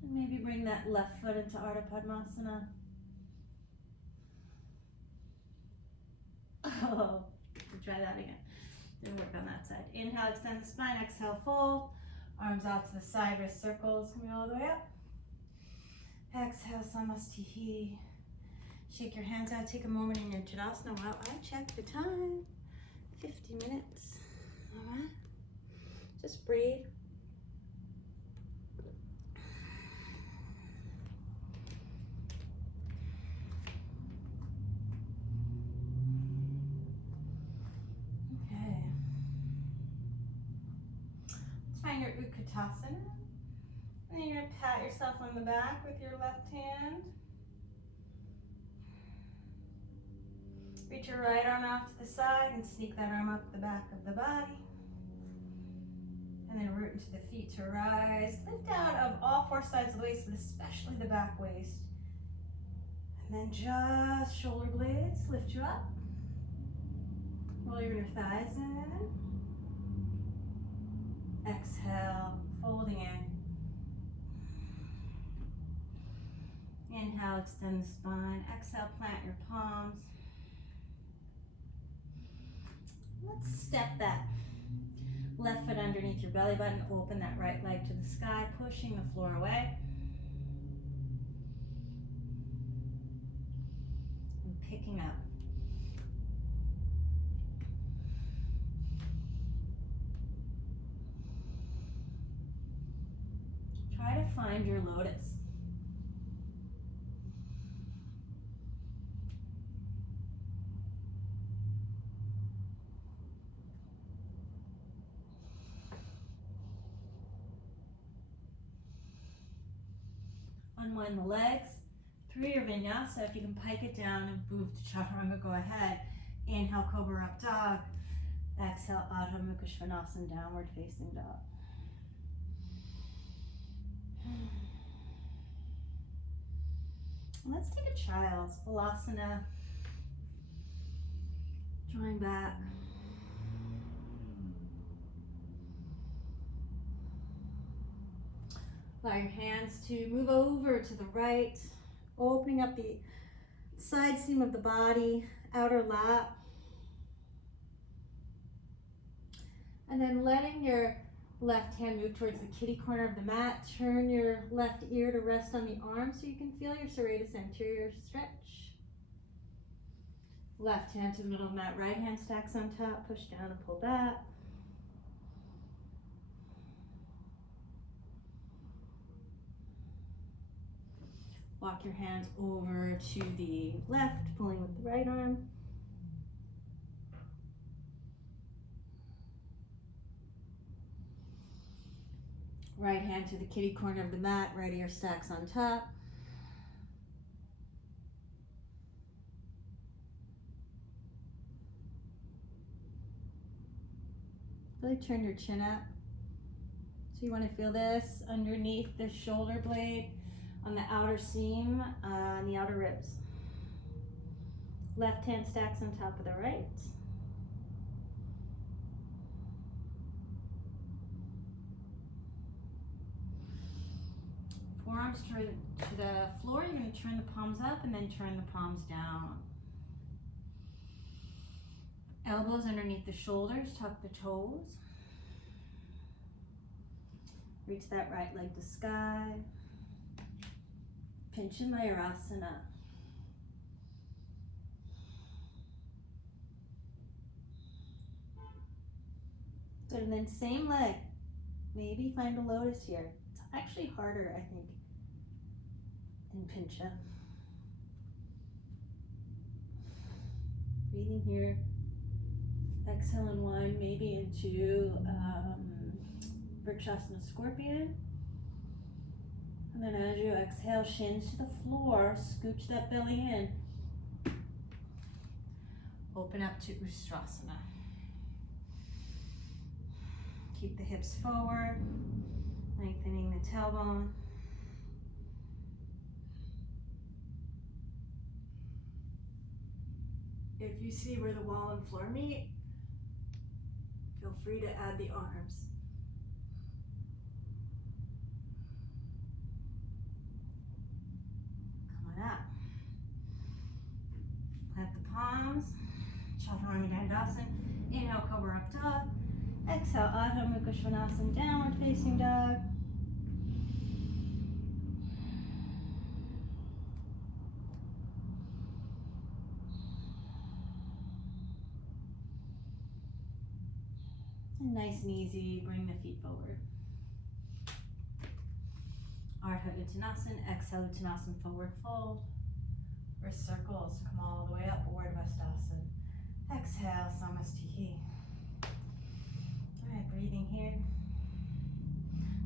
And maybe bring that left foot into Ardha Padmasana. Oh, we'll try that again. Didn't work on that side. Inhale, extend the spine. Exhale, fold. Arms out to the side, wrist circles. Coming all the way up. Exhale, Samastihi. Shake your hands out. Take a moment in your Tadasana while I check the time. 50 minutes. All right. Just breathe. find your Utkatasana. And you're going to pat yourself on the back with your left hand. Reach your right arm out to the side and sneak that arm up the back of the body. And then root into the feet to rise. Lift out of all four sides of the waist, but especially the back waist. And then just shoulder blades, lift you up. Roll your inner thighs in. Exhale, folding in. Inhale, extend the spine. Exhale, plant your palms. Let's step that left foot underneath your belly button. Open that right leg to the sky, pushing the floor away. And picking up. Try to find your lotus. Unwind the legs through your vinyasa. If you can pike it down and move to chaturanga, go ahead. Inhale, cobra up dog. Exhale, Ardhamukhavrksasana, downward facing dog. Let's take a child's balasana. Drawing back. Allow your hands to move over to the right, opening up the side seam of the body, outer lap. And then letting your left hand move towards the kitty corner of the mat. Turn your left ear to rest on the arm so you can feel your serratus anterior stretch. Left hand to the middle of the mat, right hand stacks on top, push down and pull back. Walk your hands over to the left, pulling with the right arm. Right hand to the kitty corner of the mat, right ear stacks on top. Really turn your chin up. So you want to feel this underneath the shoulder blade, on the outer seam, on the outer ribs. Left hand stacks on top of the right. Forearms turn to the floor. You're going to turn the palms up and then turn the palms down. Elbows underneath the shoulders, tuck the toes. Reach that right leg to sky. Padmapinchamayurasana. Good, and then same leg. Maybe find a lotus here. It's actually harder, I think, in pincha. Breathing here. Exhale in one, maybe into Vrksasana scorpion. And then as you exhale, shins to the floor, scooch that belly in. Open up to Urdhvadhanurasana. Keep the hips forward, lengthening the tailbone. If you see where the wall and floor meet, feel free to add the arms. Up. Plant the palms, chaturanga. Inhale, cobra up dog. Exhale, Ardhamukhavrksasana, downward facing dog. And nice and easy, bring the feet forward. Ardha Uttanasana, exhale Uttanasana, forward fold. Wrist circles, come all the way up, Urdhvadhanurasana. Exhale, Samastihi. All right, breathing here.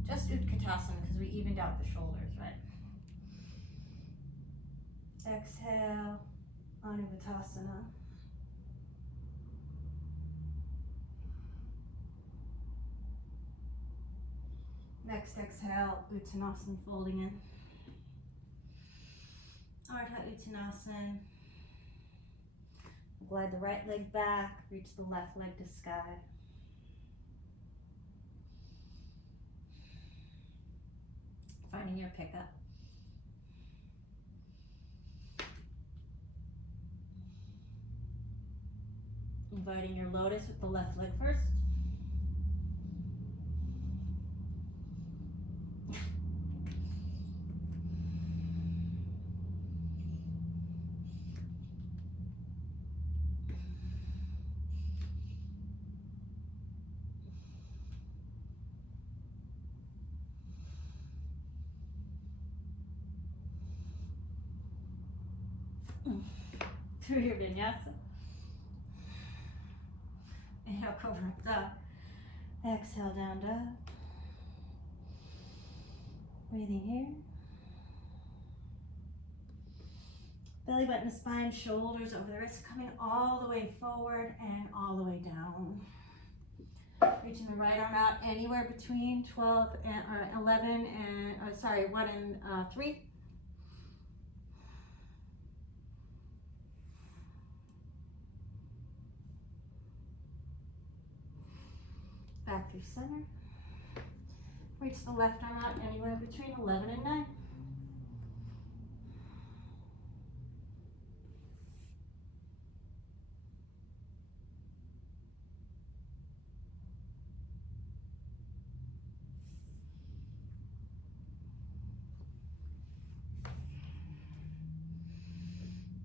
Just Utkatasana because we evened out the shoulders, right? Exhale, Hanumanasana. Next exhale, Uttanasana, folding in. Ardhamukhavrksasana. Glide the right leg back, reach the left leg to sky. Finding your pickup. Inviting your lotus with the left leg first. Through your vinyasa. Inhale, cobra up. Exhale, down dog. Breathing here. Belly button, spine, shoulders over the wrists, coming all the way forward and all the way down. Reaching the right arm out anywhere between 12 and 11 and 1 and 3. Back through center. Reach the left arm out anywhere between 11 and 9.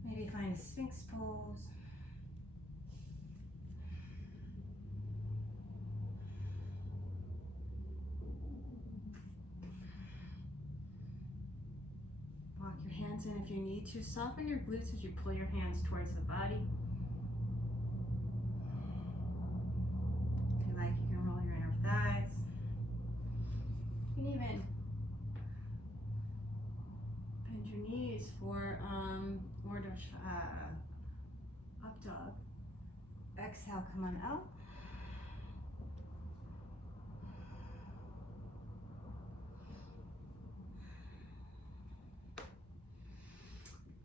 Maybe find a Sphinx pose. Walk your hands in if you need to. Soften your glutes as you pull your hands towards the body. If you like, you can roll your inner thighs. You can even bend your knees for up dog. Exhale, come on out.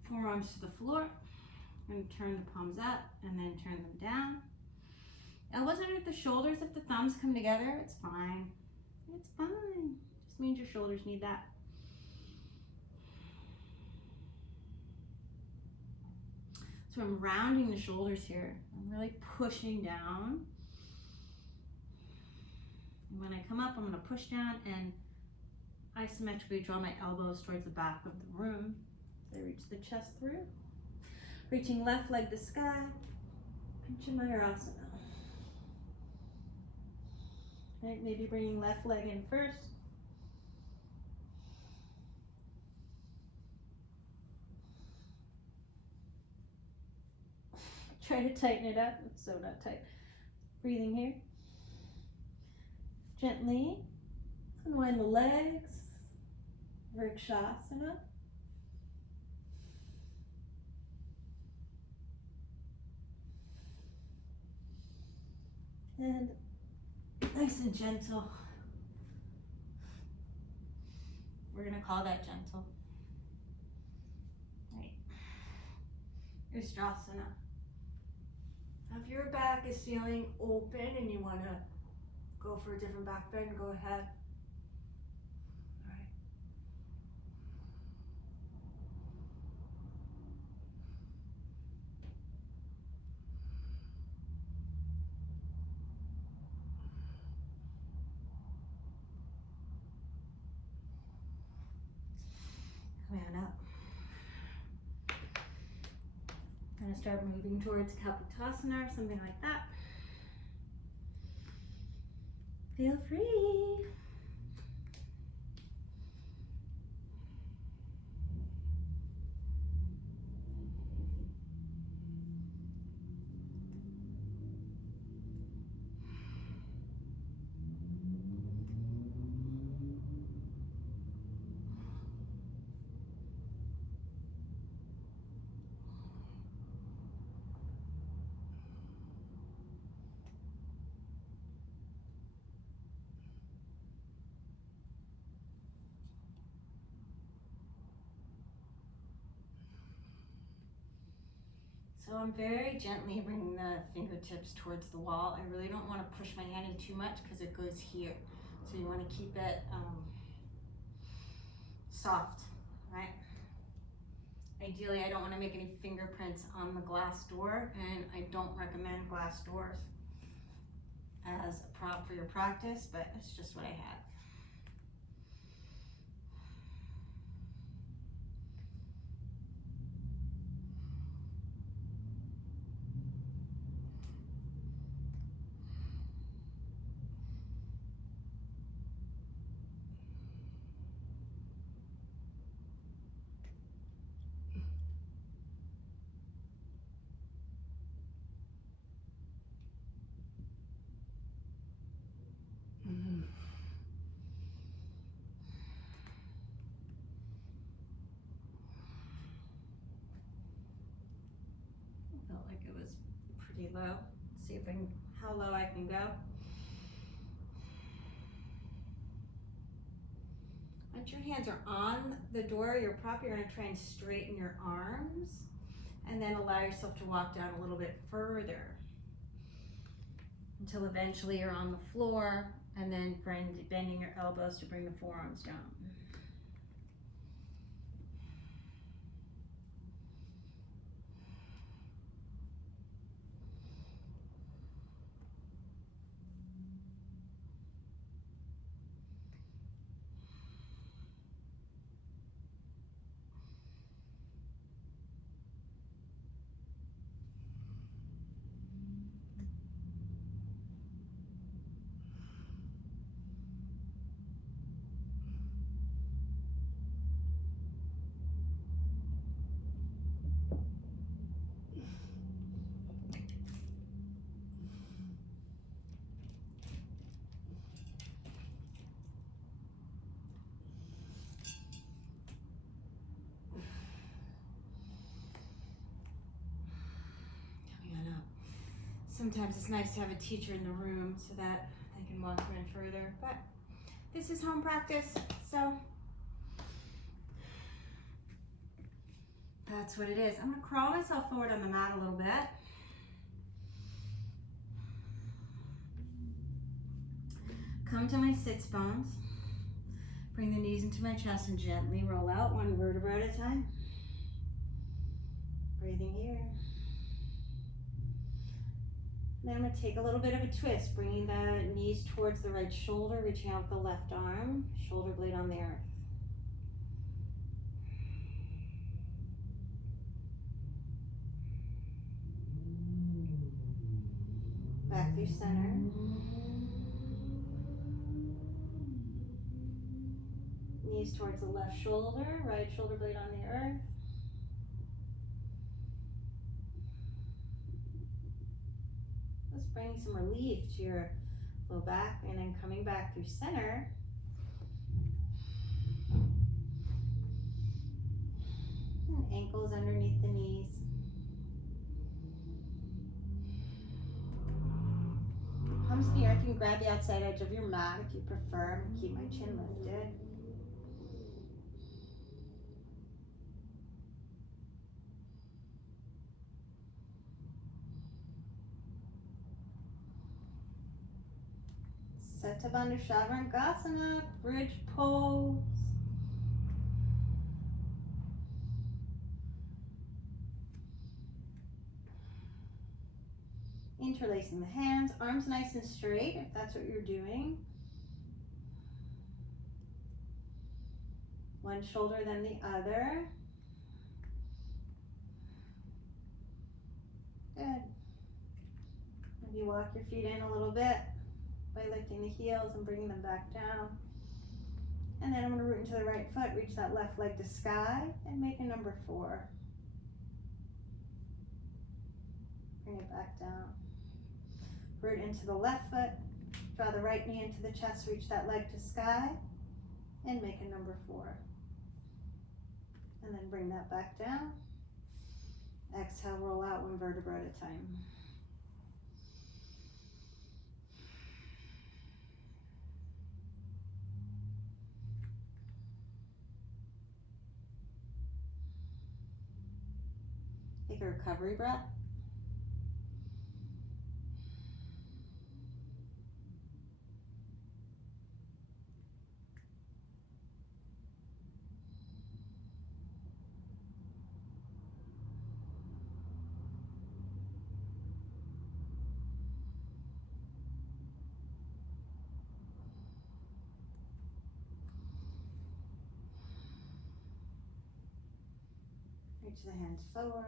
Forearms to the floor, and turn the palms up and then turn them down. Elbows underneath the shoulders. If the thumbs come together, it's fine. It's fine. Just means your shoulders need that. So I'm rounding the shoulders here. I'm really pushing down. And when I come up, I'm going to push down and isometrically draw my elbows towards the back of the room. I reach the chest through. Reaching left leg to sky. Pinchamayurasana. Right, maybe bringing left leg in first. Try to tighten it up. It's so not tight. Breathing here. Gently unwind the legs. Vrksasana. And nice and gentle. We're going to call that gentle. Right. Visvamitrasana. Now if your back is feeling open and you want to go for a different back bend, go ahead. All right. Coming on up. Gonna start moving towards Kapotasana or something like that. Feel free. So I'm very gently bringing the fingertips towards the wall. I really don't want to push my hand in too much because it goes here. So you want to keep it soft, right? Ideally, I don't want to make any fingerprints on the glass door, and I don't recommend glass doors as a prop for your practice, but it's just what I have. Felt like it was pretty low. See if I can, how low I can go. Once your hands are on the door, your prop, you're going to try and straighten your arms and then allow yourself to walk down a little bit further until eventually you're on the floor, and then bending your elbows to bring the forearms down. Sometimes it's nice to have a teacher in the room so that they can walk you in further, but this is home practice, so that's what it is. I'm going to crawl myself forward on the mat a little bit. Come to my sits bones. Bring the knees into my chest and gently roll out one vertebra at a time. Breathing here. Then I'm going to take a little bit of a twist, bringing the knees towards the right shoulder, reaching out with the left arm, shoulder blade on the earth. Back through center. Knees towards the left shoulder, right shoulder blade on the earth. Just bringing some relief to your low back, and then coming back through center. And ankles underneath the knees. Palms to the earth. You can grab the outside edge of your mat if you prefer. Keep my chin lifted. Setavandushavrangasana, bridge pose. Interlacing the hands, arms nice and straight if that's what you're doing. One shoulder then the other. Good. Maybe walk your feet in a little bit by lifting the heels and bringing them back down. And then I'm going to root into the right foot, reach that left leg to sky, and make a number 4. Bring it back down. Root into the left foot, draw the right knee into the chest, reach that leg to sky, and make a number 4. And then bring that back down. Exhale, roll out one vertebra at a time. Take a recovery breath. Reach the hands forward.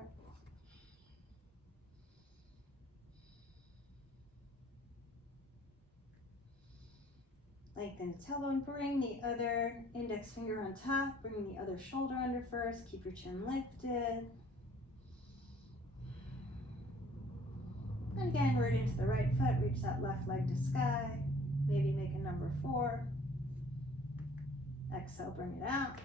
Lengthen the tailbone. Bring the other index finger on top. Bring the other shoulder under first. Keep your chin lifted. And again, right into the right foot. Reach that left leg to sky. Maybe make a number 4. Exhale, bring it out.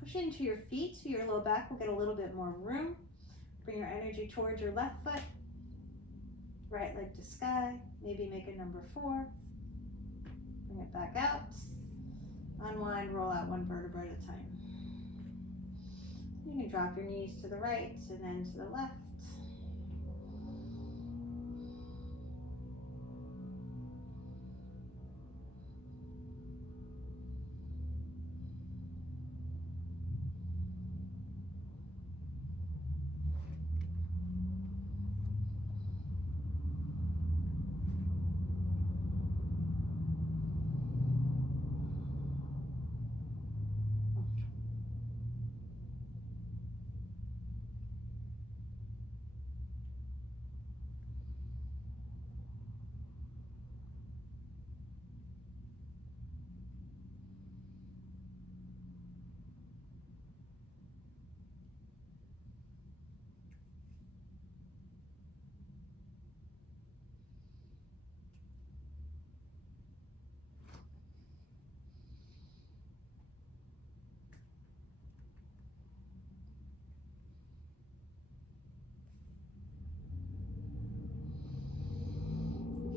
Push into your feet so your low back will get a little bit more room. Bring your energy towards your left foot. Right leg to sky. Maybe make a number 4. Bring it back out. Unwind, roll out one vertebra at a time. You can drop your knees to the right and then to the left.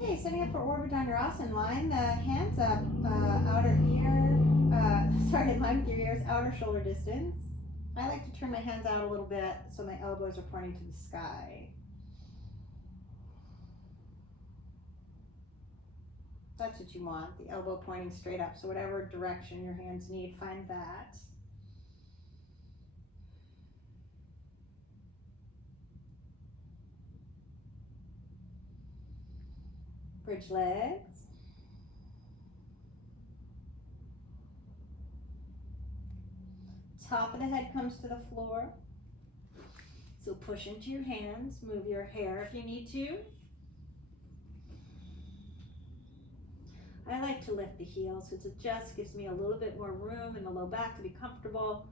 Okay, setting up for Urdhvadhanurasana. Line the hands up, outer ear, line with your ears, outer shoulder distance. I like to turn my hands out a little bit so my elbows are pointing to the sky. That's what you want, the elbow pointing straight up. So whatever direction your hands need, find that. Bridge legs. Top of the head comes to the floor. So push into your hands, move your hair if you need to. I like to lift the heels because it just gives me a little bit more room in the low back to be comfortable.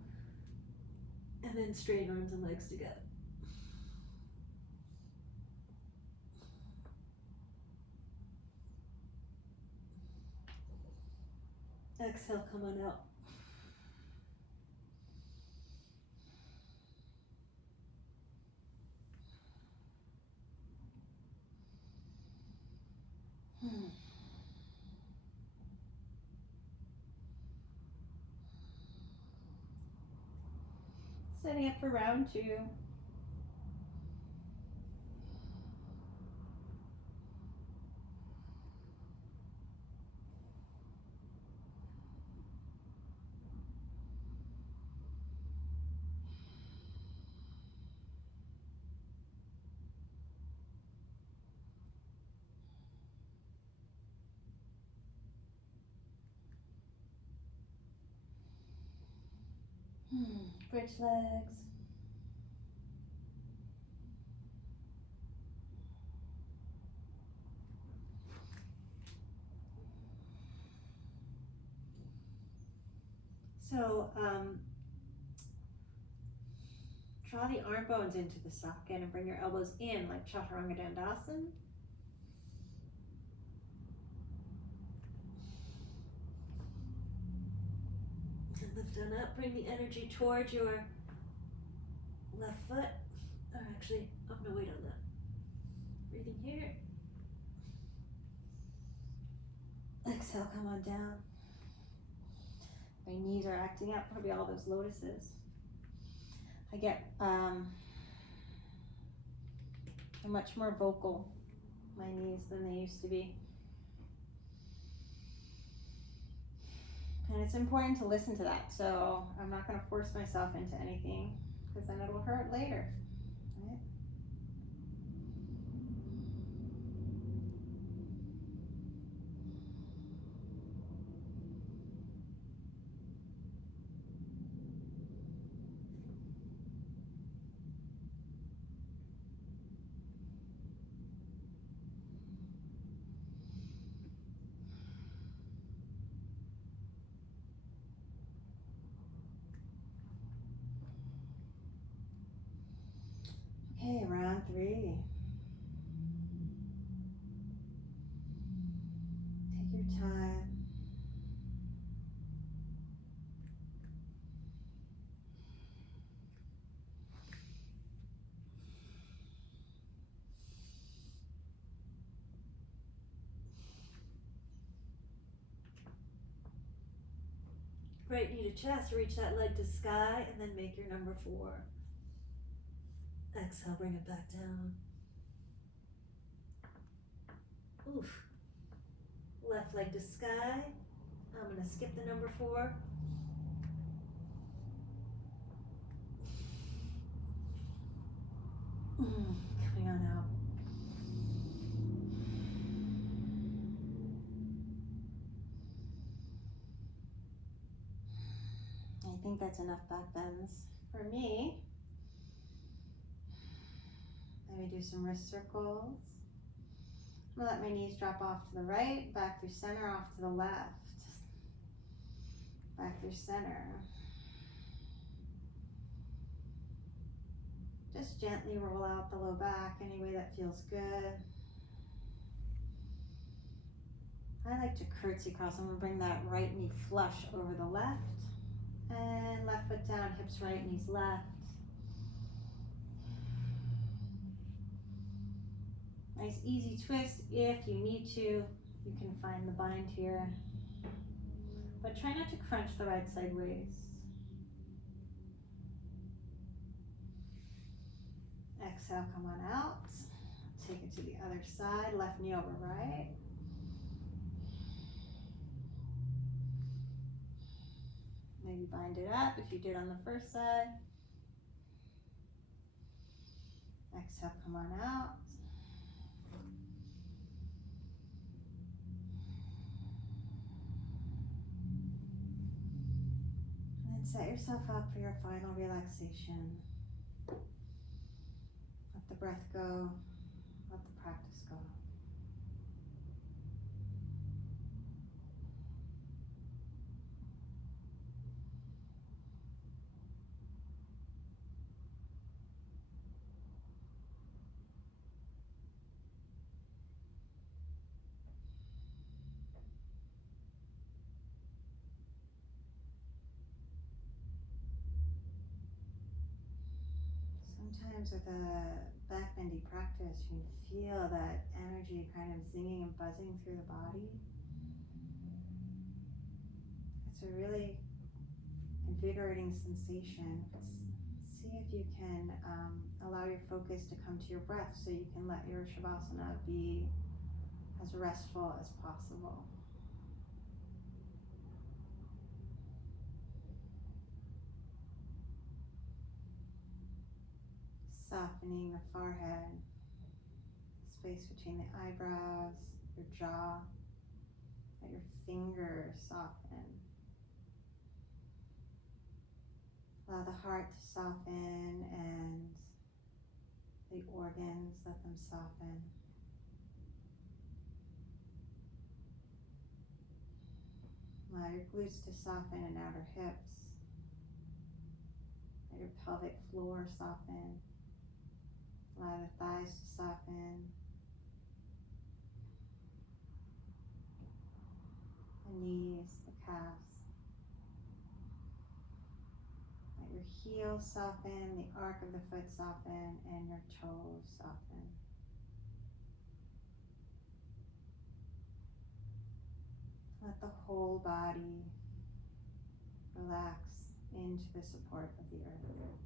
And then straighten arms and legs together. Exhale, come on out. Setting up for round 2. Bridge legs. So draw the arm bones into the socket and bring your elbows in like Chaturanga Dandasana. And lift on up, bring the energy towards your left foot. Or actually, I'm gonna wait on that. Breathing here. Exhale, come on down. My knees are acting up, probably all those lotuses. I get much more vocal, my knees, than they used to be. And it's important to listen to that. So I'm not going to force myself into anything because then it'll hurt later. Right? Okay, round 3. Take your time. Right knee to chest, reach that leg to sky, and then make your number 4. Exhale, bring it back down. Oof. Left leg to sky. I'm going to skip the number 4. Coming on out. I think that's enough back bends for me. Let me do some wrist circles. I'm gonna let my knees drop off to the right, back through center, off to the left. Back through center. Just gently roll out the low back any way that feels good. I like to curtsy cross. I'm gonna bring that right knee flush over the left. And left foot down, hips right, knees left. Nice easy twist. If you need to, you can find the bind here. But try not to crunch the right side waist. Exhale, come on out. Take it to the other side, left knee over right. Maybe bind it up if you did on the first side. Exhale, come on out. And then set yourself up for your final relaxation. Let the breath go. Let the practice go. Sometimes with a backbendy practice, you can feel that energy kind of zinging and buzzing through the body. It's a really invigorating sensation. See if you can allow your focus to come to your breath so you can let your Shavasana be as restful as possible. Softening the forehead, space between the eyebrows, your jaw, let your fingers soften. Allow the heart to soften and the organs, let them soften. Allow your glutes to soften and outer hips. Let your pelvic floor soften. Allow the thighs to soften. The knees, the calves. Let your heels soften, the arc of the foot soften, and your toes soften. Let the whole body relax into the support of the earth.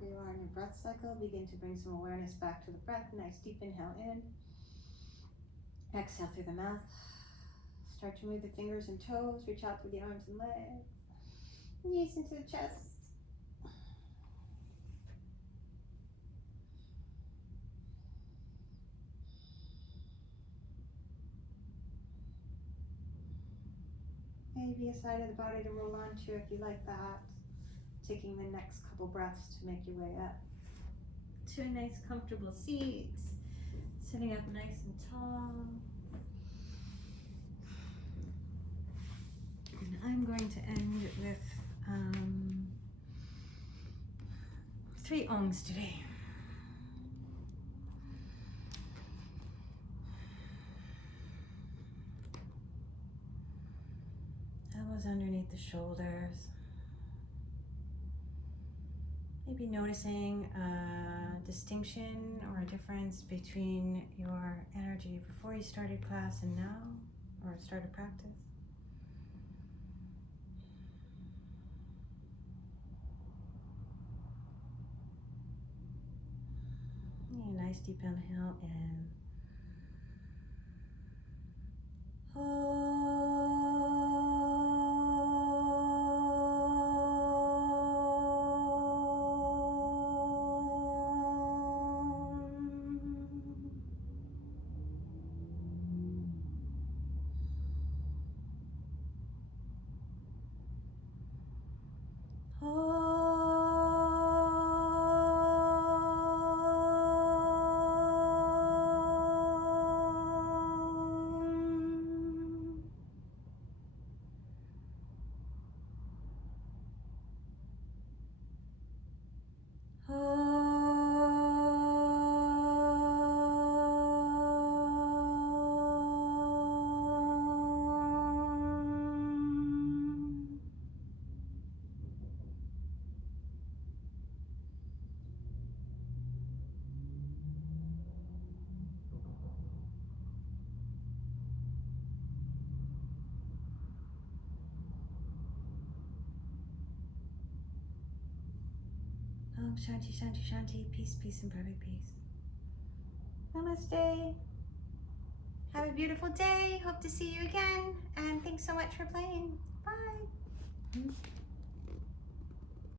Wherever you are in your breath cycle, begin to bring some awareness back to the breath. Nice deep inhale in. Exhale through the mouth. Start to move the fingers and toes. Reach out through the arms and legs. Knees into the chest. Maybe a side of the body to roll onto if you like that. Taking the next couple breaths to make your way up to a nice comfortable seat. Sitting up nice and tall. And I'm going to end with 3 Oms today. Elbows underneath the shoulders. Maybe noticing a distinction or a difference between your energy before you started class and now, or started practice. Yeah, nice deep inhale in. Om Shanti, Shanti, Shanti. Peace, peace, and perfect peace. Namaste. Have a beautiful day. Hope to see you again. And thanks so much for playing. Bye.